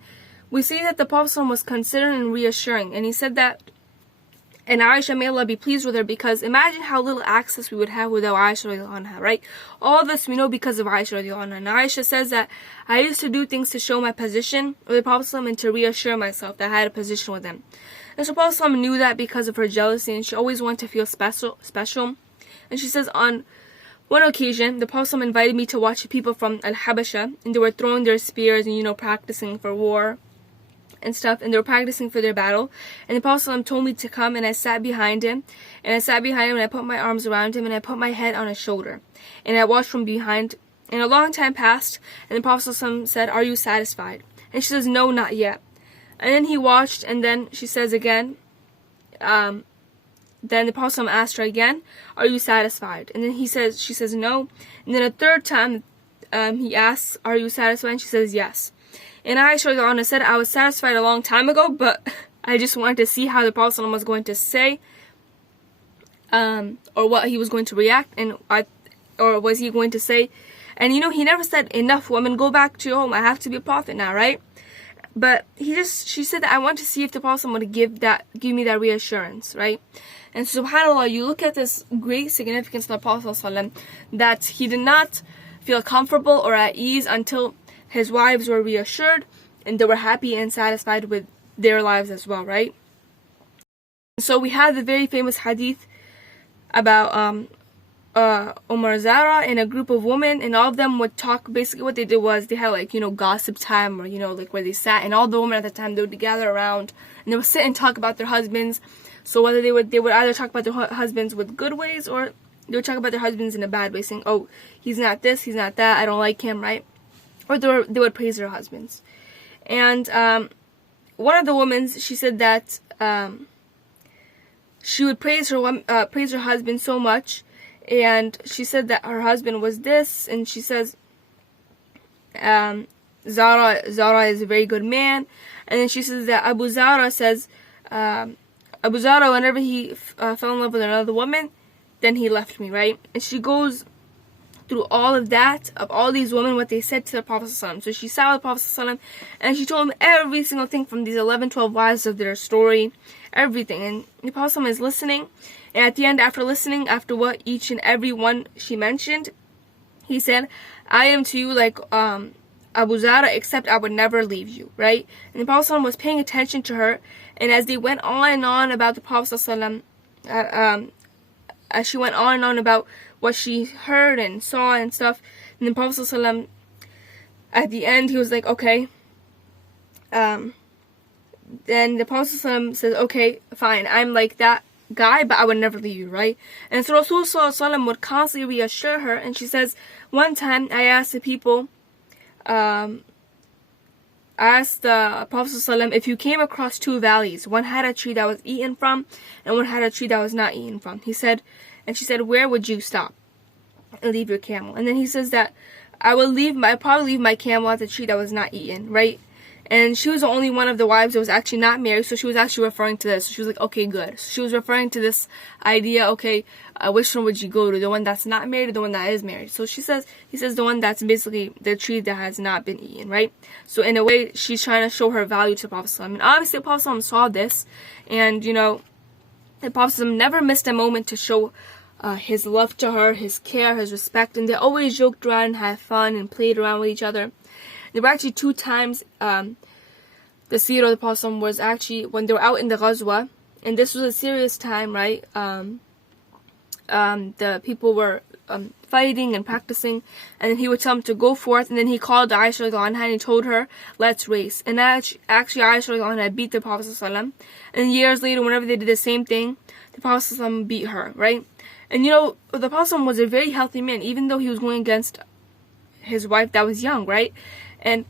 we see that the Prophet was considerate and reassuring. And he said that, and Aisha, may Allah be pleased with her, because imagine how little access we would have without Aisha radiallahu anha, right? All this we know because of Aisha radiallahu anha. And Aisha says that I used to do things to show my position with the Prophet and to reassure myself that I had a position with him. And so Prophet knew that because of her jealousy, and she always wanted to feel special. And she says, on one occasion, the Prophet invited me to watch people from Al-Habasha, and they were throwing their spears and, practicing for war and stuff, and they were practicing for their battle. And the Prophet told me to come, and I sat behind him, and I put my arms around him, and I put my head on his shoulder, and I watched from behind. And a long time passed, and the Prophet said, are you satisfied? And she says, no, not yet. And then he watched, and then she says again, then the Prophet asked her again, are you satisfied? And then she says no. And then a third time, he asks, are you satisfied? And she says yes. And Aisha said, I was satisfied a long time ago, but I just wanted to see how the Prophet was going to say, or what he was going to react, or was he going to say. And he never said, enough woman, go back to your home, I have to be a prophet now, right? But she said that I want to see if the Prophet would give me that reassurance, right? And subhanAllah, you look at this great significance of the Prophet ﷺ, that he did not feel comfortable or at ease until his wives were reassured and they were happy and satisfied with their lives as well, right? So we have the very famous hadith about Zara and a group of women, and all of them would talk. Basically what they did was they had gossip time, or where they sat, and all the women at the time, they would gather around and they would sit and talk about their husbands. So whether they would either talk about their husbands with good ways, or they would talk about their husbands in a bad way, saying, oh, he's not this, he's not that, I don't like him, right? Or they would praise their husbands. And one of the women, she said that she would praise her husband so much. And she said that her husband was this, and she says, Zara is a very good man. And then she says that Abu Zara says, Abu Zara, whenever he fell in love with another woman, then he left me, right? And she goes through all of that, of all these women, what they said to the Prophet ﷺ. So she sat with the Prophet ﷺ, and she told him every single thing from these 11, 12 wives of their story, everything. And the Prophet ﷺ is listening. And at the end, after what each and every one she mentioned, he said, I am to you like Abu Zara, except I would never leave you, right? And the Prophet ﷺ was paying attention to her, and as they went on and on about the Prophet ﷺ, as she went on and on about what she heard and saw and stuff, and the Prophet ﷺ, at the end, he was like, okay. Then the Prophet ﷺ says, okay, fine, I'm like that guy, but I would never leave you, right? And so Rasul ﷺ would constantly reassure her, and she says, one time I asked the people, I asked the Prophet ﷺ, if you came across two valleys, one had a tree that was eaten from, and one had a tree that was not eaten from. She said, where would you stop and leave your camel? And then he says that I'd probably leave my camel at the tree that was not eaten, right? And she was the only one of the wives that was actually not married, so she was actually referring to this. So she was like, okay, good. So she was referring to this idea, okay, which one would you go to? The one that's not married or the one that is married? So he says the one that's basically the tree that has not been eaten, right? So in a way, she's trying to show her value to the Prophet ﷺ. And obviously the Prophet ﷺ saw this, and the Prophet ﷺ never missed a moment to show his love to her, his care, his respect, and they always joked around and had fun and played around with each other. There were actually two times the seerah of the Prophet was actually when they were out in the Ghazwa, and this was a serious time, right? The people were fighting and practicing, and then he would tell them to go forth, and then he called Aisha and he told her, let's race. And actually Aisha beat the Prophet ﷺ, and years later, whenever they did the same thing, the Prophet ﷺ beat her, right? And the Prophet ﷺ was a very healthy man, even though he was going against his wife that was young, right? And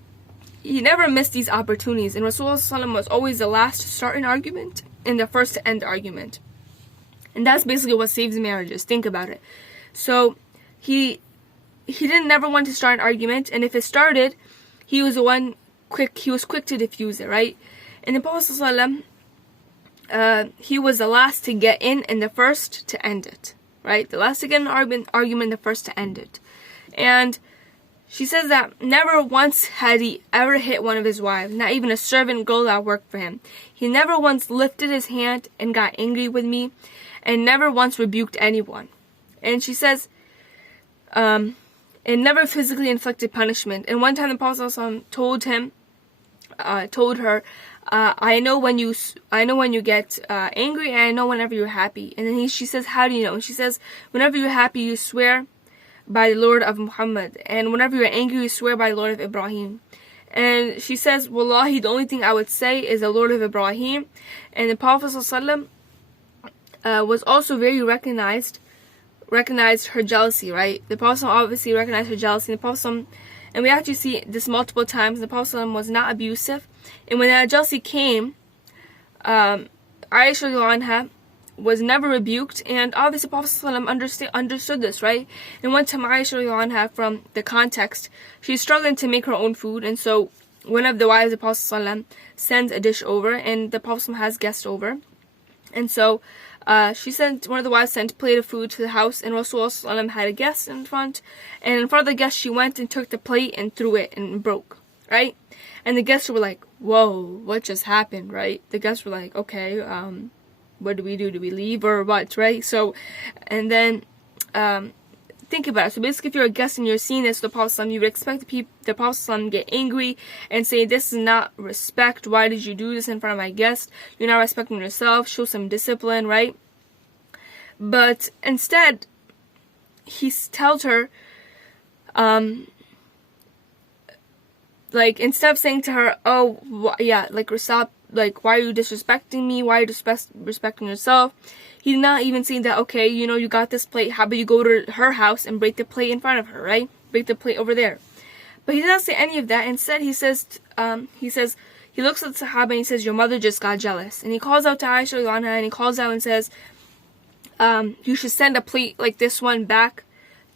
he never missed these opportunities. And Rasulullah was always the last to start an argument and the first to end the argument. And that's basically what saves marriages. Think about it. So he didn't never want to start an argument, and if it started, he was quick to diffuse it, right? And the Prophet ﷺ, he was the last to get in and the first to end it, right? The last to get in an argument, the first to end it. And she says that never once had he ever hit one of his wives, not even a servant girl that worked for him. He never once lifted his hand and got angry with me, and never once rebuked anyone. And she says, and never physically inflicted punishment. And one time the Prophet ﷺ told her, I know when you get angry, and I know whenever you're happy. And then she says, how do you know? And she says, whenever you're happy, you swear by the Lord of Muhammad, and whenever you're angry, you swear by the Lord of Ibrahim. And she says, Wallahi, the only thing I would say is the Lord of Ibrahim. And the Prophet ﷺ was also very recognized her jealousy, right? The Prophet obviously recognized her jealousy. And the Prophet, and we actually see this multiple times, the Prophet was not abusive. And when that jealousy came, Aisha anha was never rebuked, and obviously the Prophet understood this, right? And one time Aisha anha, from the context, she's struggling to make her own food, and so one of the wives of the Prophet sends a dish over, and the Prophet has guests over. And so one of the wives sent a plate of food to the house, and Rasulullah had a guest in front, and in front of the guest she went and took the plate and threw it and broke, right? And the guests were like, whoa, what just happened, right? The guests were like, okay, what do we do? Do we leave or what, right? So, and then think about it. So basically, if you're a guest and you're seeing this, the Prophet, you would expect the Prophet to get angry and say, this is not respect. Why did you do this in front of my guest? You're not respecting yourself. Show some discipline, right? But instead, he tells her, instead of saying to her, stop, why are you disrespecting me? Why are you disrespecting yourself? He did not even say that, okay, you got this plate. How about you go to her house and break the plate in front of her, right? Break the plate over there. But he did not say any of that. Instead, he looks at the Sahaba and he says, your mother just got jealous. And he calls out to Aisha anha, and he calls out and says, you should send a plate like this one back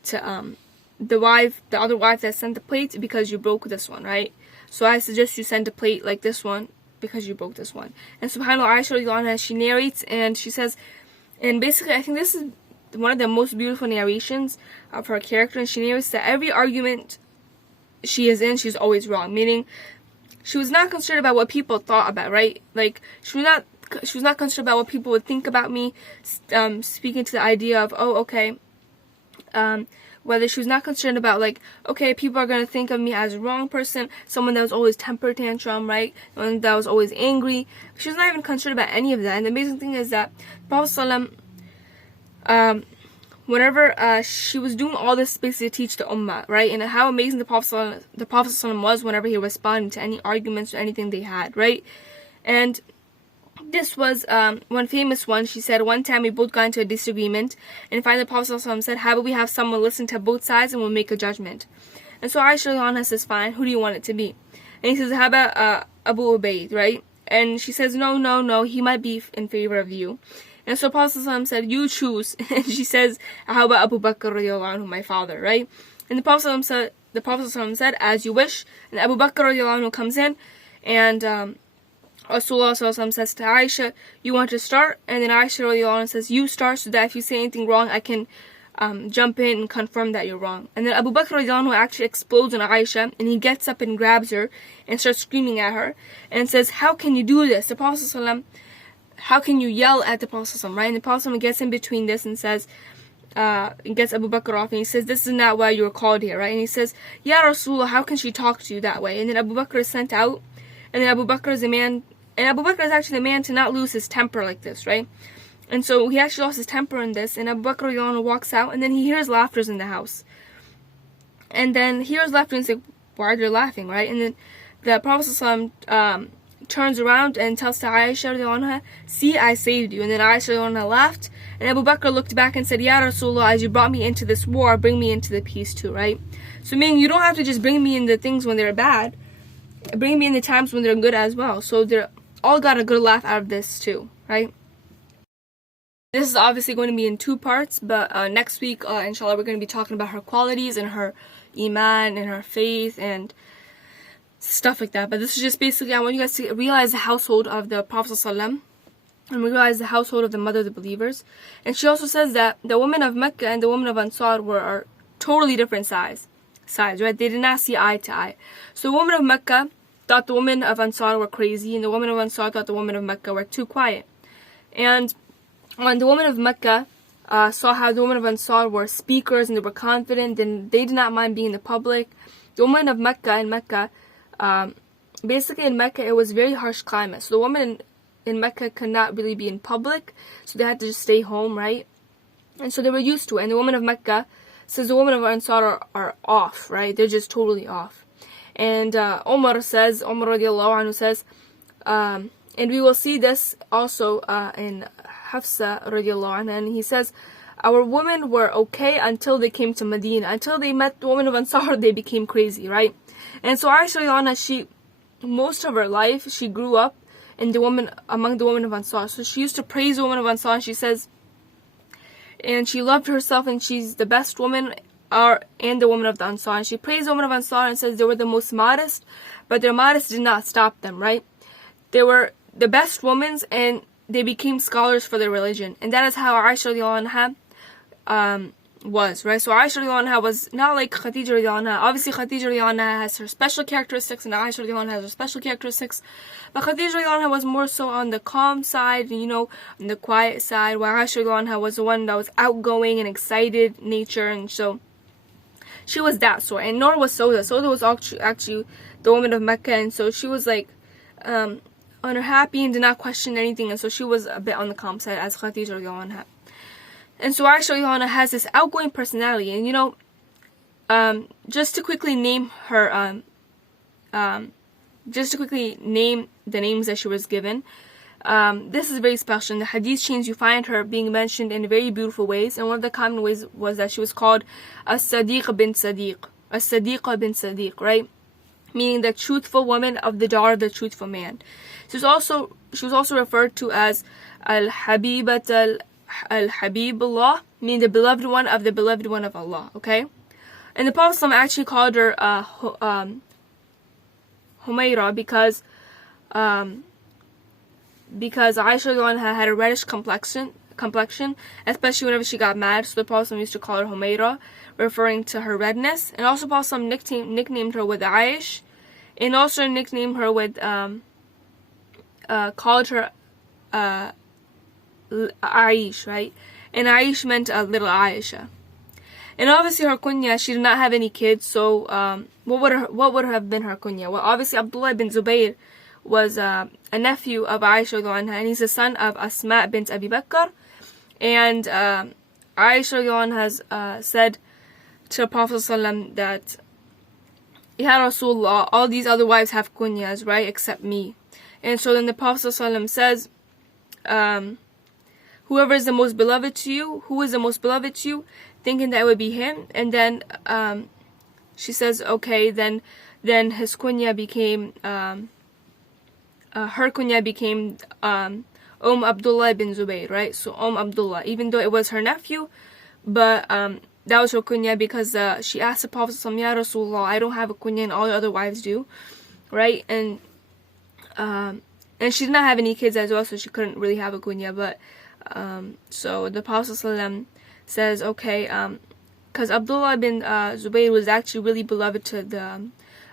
to the other wife that sent the plate, because you broke this one, right? So I suggest you send a plate like this one because you broke this one. And subhanAllah, Aisha, she narrates, and she says, and basically I think this is one of the most beautiful narrations of her character, and she narrates that every argument she is in, she's always wrong, meaning she was not concerned about what people thought about, right? She was not concerned about what people would think about me, speaking to the idea of, whether she was not concerned about, okay, people are going to think of me as a wrong person, someone that was always temper tantrum, right? Someone that was always angry. She was not even concerned about any of that. And the amazing thing is that Prophet whenever she was doing all this basically to teach the Ummah, right? And how amazing the Prophet was whenever he responded to any arguments or anything they had, right? And this was one famous one. She said, one time we both got into a disagreement, and finally the Prophet said, how about we have someone listen to both sides and we'll make a judgment? And so Aisha says, fine, who do you want it to be? And he says, how about Abu Ubaid, right? And she says, no, he might be in favor of you. And so Prophet said, you choose. And she says, how about Abu Bakr radiallahu anhu, my father, right? And the Prophet said, as you wish. And Abu Bakr radiallahu anhu comes in, and Rasulullah says to Aisha, you want to start? And then Aisha radiallahu anha says, you start, so that if you say anything wrong, I can jump in and confirm that you're wrong. And then Abu Bakr radiallahu anhu actually explodes on Aisha, and he gets up and grabs her and starts screaming at her and says, how can you do this? The Prophet, how can you yell at the Prophet, right? And the Prophet gets in between this and says, gets Abu Bakr off, and he says, this is not why you were called here, right? And he says, Ya Rasulullah, how can she talk to you that way? And then Abu Bakr is sent out, and then Abu Bakr is a man. And Abu Bakr is actually the man to not lose his temper like this, right? And so he actually lost his temper in this, and Abu Bakr walks out, and then he hears laughter in the house. And then he hears laughter and he's like, why are you laughing, right? And then the Prophet turns around and tells to Aisha, see, I saved you. And then Aisha laughed, and Abu Bakr looked back and said, Ya Rasulullah, as you brought me into this war, bring me into the peace too, right? So meaning you don't have to just bring me in the things when they're bad, bring me in the times when they're good as well. So they're all got a good laugh out of this too, right? This is obviously going to be in 2 parts, but next week, inshallah, we're going to be talking about her qualities and her iman and her faith, and stuff like that. But this is just basically, I want you guys to realize the household of the Prophet ﷺ, and realize the household of the mother of the believers. And she also says that the women of Mecca and the women of Ansar are totally different sides, right? They did not see eye to eye. So the women of Mecca thought the women of Ansar were crazy, and the women of Ansar thought the women of Mecca were too quiet. And when the women of Mecca saw how the women of Ansar were speakers and they were confident, and they did not mind being in the public. The women of Mecca, basically in Mecca, it was very harsh climate. So the women in Mecca could not really be in public, so they had to just stay home, right? And so they were used to it. And the women of Mecca, since the women of Ansar are off, right? They're just totally off. And Umar radiallahu anhu says, and we will see this also in Hafsa radiallahu anha, and he says, our women were okay until they came to Medina. Until they met the women of Ansar, they became crazy, right? And so Aisha radiallahu anha, most of her life, she grew up among the women of Ansar. So she used to praise the women of Ansar, and she says, and she loved herself, and she's the best woman and the women of the Ansar. And she praised the women of Ansar and says they were the most modest, but their modesty did not stop them, right? They were the best women, and they became scholars for their religion. And that is how Aisha radiallahu anha was, right? So Aisha radiallahu anha was not like Khadija radiallahu anha. Obviously Khadija radiallahu anha has her special characteristics, and Aisha radiallahu anha has her special characteristics. But Khadija radiallahu anha was more so on the calm side, on the quiet side, while Aisha radiallahu anha was the one that was outgoing and excited nature, and so she was that sort. And nor was Sauda. Sauda was actually the woman of Mecca, and so she was like unhappy and did not question anything, and so she was a bit on the calm side as Khadija radiallahu anha. And so Aisha radiallahu anha has this outgoing personality, and just to quickly name her, just to quickly name the names that she was given, this is very special. In the hadith chains, you find her being mentioned in very beautiful ways, and one of the common ways was that she was called As-Sadiqa bint Sadiq, right? Meaning the truthful woman of the daughter of the truthful man. She was also referred to as Al-Habibat Al-Habibullah, meaning the beloved one of the beloved one of Allah, okay? And the Prophet ﷺ actually called her Humayra because Aisha radiallahu anha had a reddish complexion, especially whenever she got mad. So the Prophet ﷺ used to call her Humayra, referring to her redness. And also the Prophet ﷺ nicknamed her with Aish, and also nicknamed her with called her Aish, right? And Aish meant little Aisha. And obviously her kunya, she did not have any kids, so what would have been her kunya? Well, obviously Abdullah bin Zubayr was a nephew of Aisha radiallahu anha, and he's the son of Asma Bint Abi Bakr. And Aisha radiallahu anha has said to the Prophet ﷺ that, Ya Rasulullah, all these other wives have kunyas, right, except me. And so then the Prophet ﷺ says, whoever is the most beloved to you, who is the most beloved to you, thinking that it would be him. And then she says, okay, then his kunya became, her kunya became Abdullah bin Zubayr, right? So Abdullah, even though it was her nephew, but that was her kunya because she asked the Prophet, Ya Rasulullah, I don't have a kunya and all the other wives do, right? And she did not have any kids as well, so she couldn't really have a kunya. But so the Prophet ﷺ says, okay, because Abdullah bin Zubayr was actually really beloved to the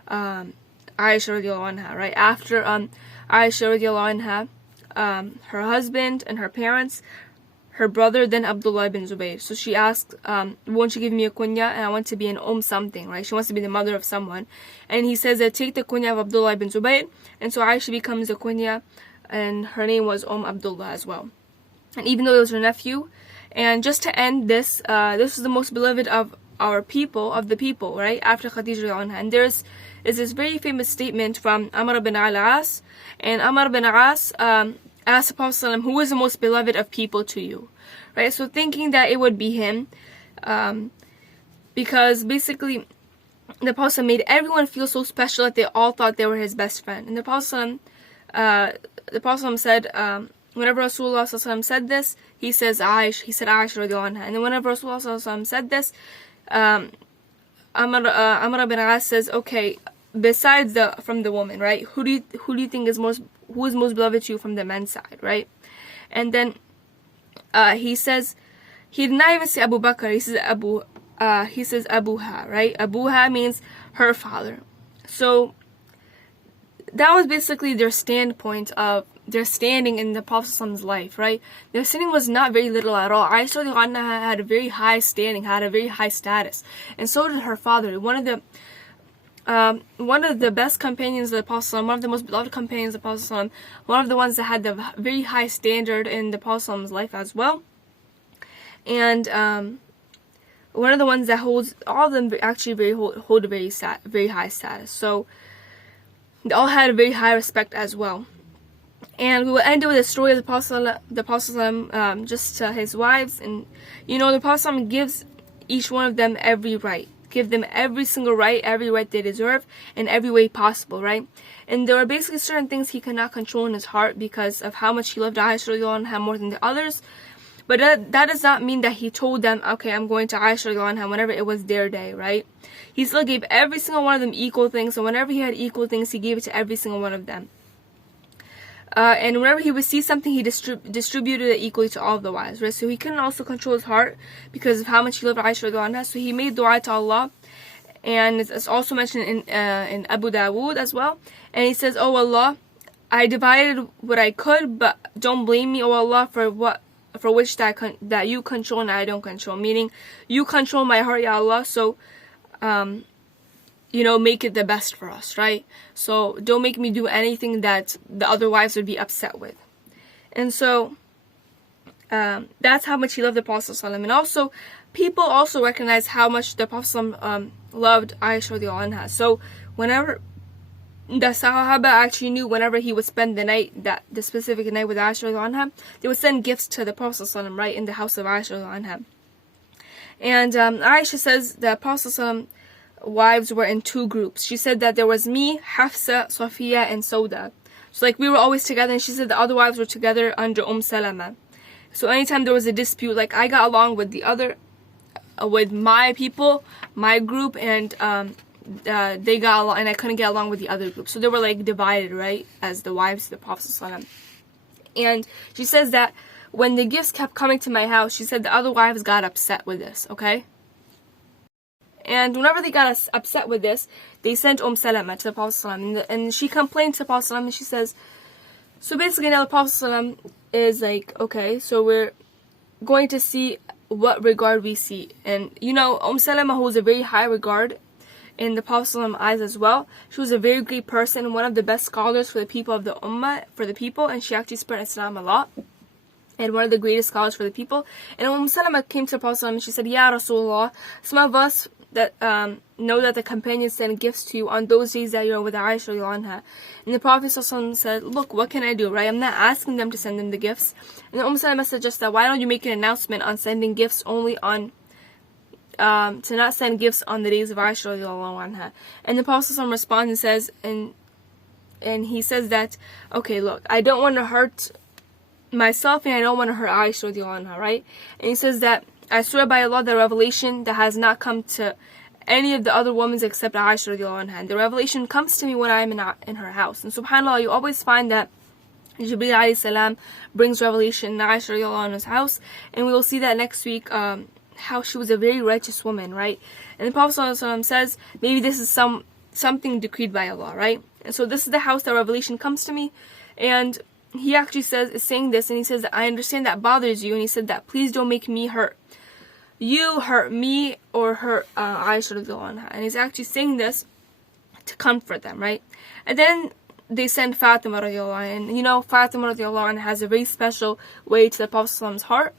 Aisha radiallahu anha, right? After Aisha radiallahu anha, her husband and her parents, her brother, then Abdullah bin Zubayr. So she asked, won't you give me a kunya? And I want to be an something, right? She wants to be the mother of someone. And he says that take the kunya of Abdullah bin Zubayr. And so Aisha becomes the kunya, and her name was Abdullah as well. And even though it was her nephew, and just to end this, this is the most beloved of our people, right? After Khadija radiallahu anha. And is this very famous statement from Amr bin al-As. And Amr bin al-As asked the Prophet ﷺ, who is the most beloved of people to you? Right? So thinking that it would be him, because basically the Prophet ﷺ made everyone feel so special that they all thought they were his best friend. And the Prophet ﷺ said, whenever Rasulullah ﷺ said this, he said Aish radiallahu anha. And then whenever Rasulullah ﷺ said this, Amr bin As says, okay, besides from the woman, right? Who do you think is most beloved to you from the men's side, right? And then he says, he did not even say Abu Bakr, he says Abuha, right? Abuha means her father. So that was basically their standpoint of their standing in the Prophet's life, right? Their standing was not very little at all. Aisha had a very high standing, had a very high status, and so did her father. One of the best companions of the Prophet, one of the most beloved companions of the Prophet, one of the ones that had the very high standard in the Prophet's life as well, and one of the ones that holds, all of them actually hold a very high status. So they all had a very high respect as well. And we will end it with a story of the Prophet just to his wives. And the Prophet gives each one of them every right. Give them every single right, every right they deserve, in every way possible, right? And there were basically certain things he could not control in his heart because of how much he loved Aisha radiallahu anha more than the others. But that does not mean that he told them, okay, I'm going to Aisha radiallahu anha whenever it was their day, right? He still gave every single one of them equal things. So whenever he had equal things, he gave it to every single one of them. And whenever he would see something, he distributed it equally to all of the wives, right? So he couldn't also control his heart because of how much he loved Aisha radiallahu anha. So he made dua to Allah. And it's also mentioned in Abu Dawood as well. And he says, oh Allah, I divided what I could, but don't blame me, oh Allah, for which that you control and I don't control. Meaning, you control my heart, Ya Allah, so make it the best for us, right? So don't make me do anything that the other wives would be upset with. And so that's how much he loved the Prophet ﷺ. And also, people also recognize how much the Prophet loved Aisha radiallahu anha. So whenever the Sahaba actually knew, whenever he would spend the night, the specific night with Aisha radiallahu anha, they would send gifts to the Prophet ﷺ, right, in the house of Aisha radiallahu anha. And Aisha says that Prophet ﷺ wives were in two groups. She said that there was me, Hafsa, Safiya, and Sauda. So we were always together, and she said the other wives were together under Salama. So anytime there was a dispute, I got along with with my people, my group, and they got along, and I couldn't get along with the other group. So they were divided, right, as the wives of the Prophet ﷺ. And she says that when the gifts kept coming to my house, she said the other wives got upset with this, okay? And whenever they got upset with this, they sent Salama to the Prophet ﷺ. And she complained to the Prophet ﷺ, and she says, so basically now the Prophet ﷺ is okay, so we're going to see what regard we see. And Salama holds a very high regard in the Prophet's eyes as well. She was a very great person, one of the best scholars for the people of the Ummah, and she actually spread Islam a lot. And one of the greatest scholars for the people. And Salama came to the Prophet and she said, Ya Rasulullah, some of us that know that the companions send gifts to you on those days that you're with Aisha radiallahu anha. And the Prophet said, look, what can I do, right? I'm not asking them to send them the gifts. And Salama suggests that why don't you make an announcement on sending gifts only on to not send gifts on the days of Aisha radiallahu anha. And the Prophet responds and says, and he says that, okay, look, I don't want to hurt myself and I don't want to hurt Aisha radiallahu anha, right? And he says that, I swear by Allah, the revelation that has not come to any of the other women except Aisha radiallahu anha. And the revelation comes to me when I am in her house. And subhanAllah, you always find that Jibreel alayhi salam brings revelation in Aisha radiallahu anha's house. And we will see that next week, how she was a very righteous woman, right? And the Prophet ﷺ says, maybe this is something decreed by Allah, right? And so this is the house that revelation comes to me. And he actually is saying this, and he says that I understand that bothers you, and he said that please don't make me hurt you, hurt me, or hurt Aisha radiallahu anha. And he's actually saying this to comfort them, right? And then they send Fatima radiallahu anha, and Fatima radiallahu anha has a very special way to the Prophet's heart.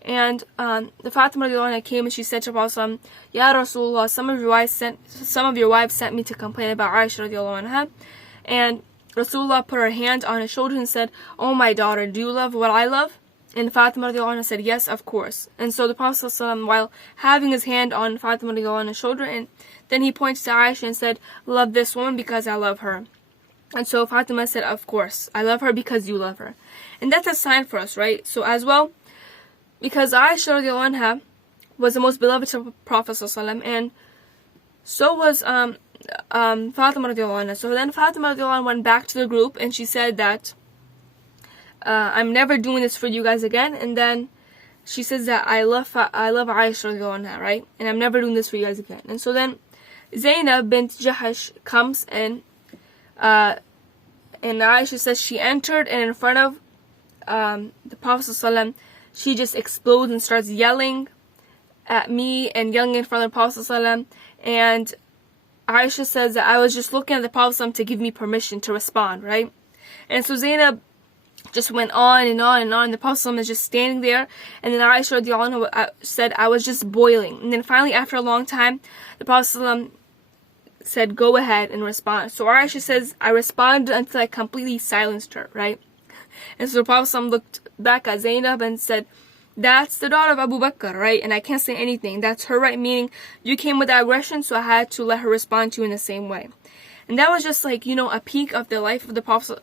And the Fatima radiallahu anha came and she said to the Prophet, Ya Rasulullah, some of your wives sent me to complain about Aisha radiallahu anha. And Rasulullah put her hand on his shoulder and said, oh my daughter, do you love what I love? And Fatima radiallahu anha said, yes, of course. And so the Prophet ﷺ, while having his hand on Fatima radiallahu anha's shoulder, and then he pointed to Aisha and said, love this woman because I love her. And so Fatima said, of course, I love her because you love her. And that's a sign for us, right? So as well, because Aisha radiallahu anha was the most beloved to the Prophet ﷺ, and so was Fatima radiallahu anha. So then Fatima radiallahu anha went back to the group and she said that I'm never doing this for you guys again. And then she says that I love Aisha radiallahu anha, right? And I'm never doing this for you guys again. And so then Zainab bint Jahash comes in, and Aisha says she entered, and in front of the Prophet ﷺ, she just explodes and starts yelling at me and yelling in front of the Prophet ﷺ. And Aisha says that I was just looking at the Prophet ﷺ to give me permission to respond, right? And so Zainab just went on and on and on. The Prophet ﷺ is just standing there, and then Aisha radiallahu anha said I was just boiling. And then finally, after a long time, the Prophet ﷺ said, go ahead and respond. So Aisha says, I responded until I completely silenced her, right? And so the Prophet ﷺ looked back at Zainab and said, that's the daughter of Abu Bakr, right? And I can't say anything. That's her right, meaning you came with aggression, so I had to let her respond to you in the same way. And that was just like, a peek of the life of the Prophet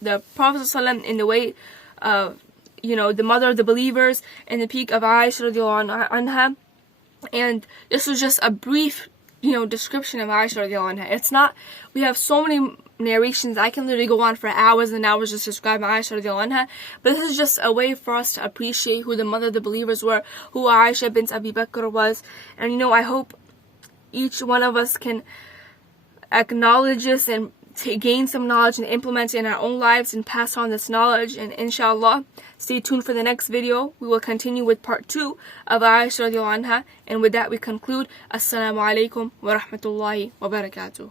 ﷺ in the way of, the mother of the believers, and the peak of Aisha radiallahu anha. And this was just a brief description of Aisha radiallahu anha. It's not, we have so many narrations. I can literally go on for hours and hours just describing Aisha radiallahu anha. But this is just a way for us to appreciate who the mother of the believers were, who Aisha Bint Abi Bakr was. And I hope each one of us can acknowledge this and to gain some knowledge and implement it in our own lives and pass on this knowledge. And inshallah, stay tuned for the next video. We will continue with part 2 of Aisha radiallahu anha. And with that we conclude. Assalamu alaikum wa rahmatullahi wa barakatuh.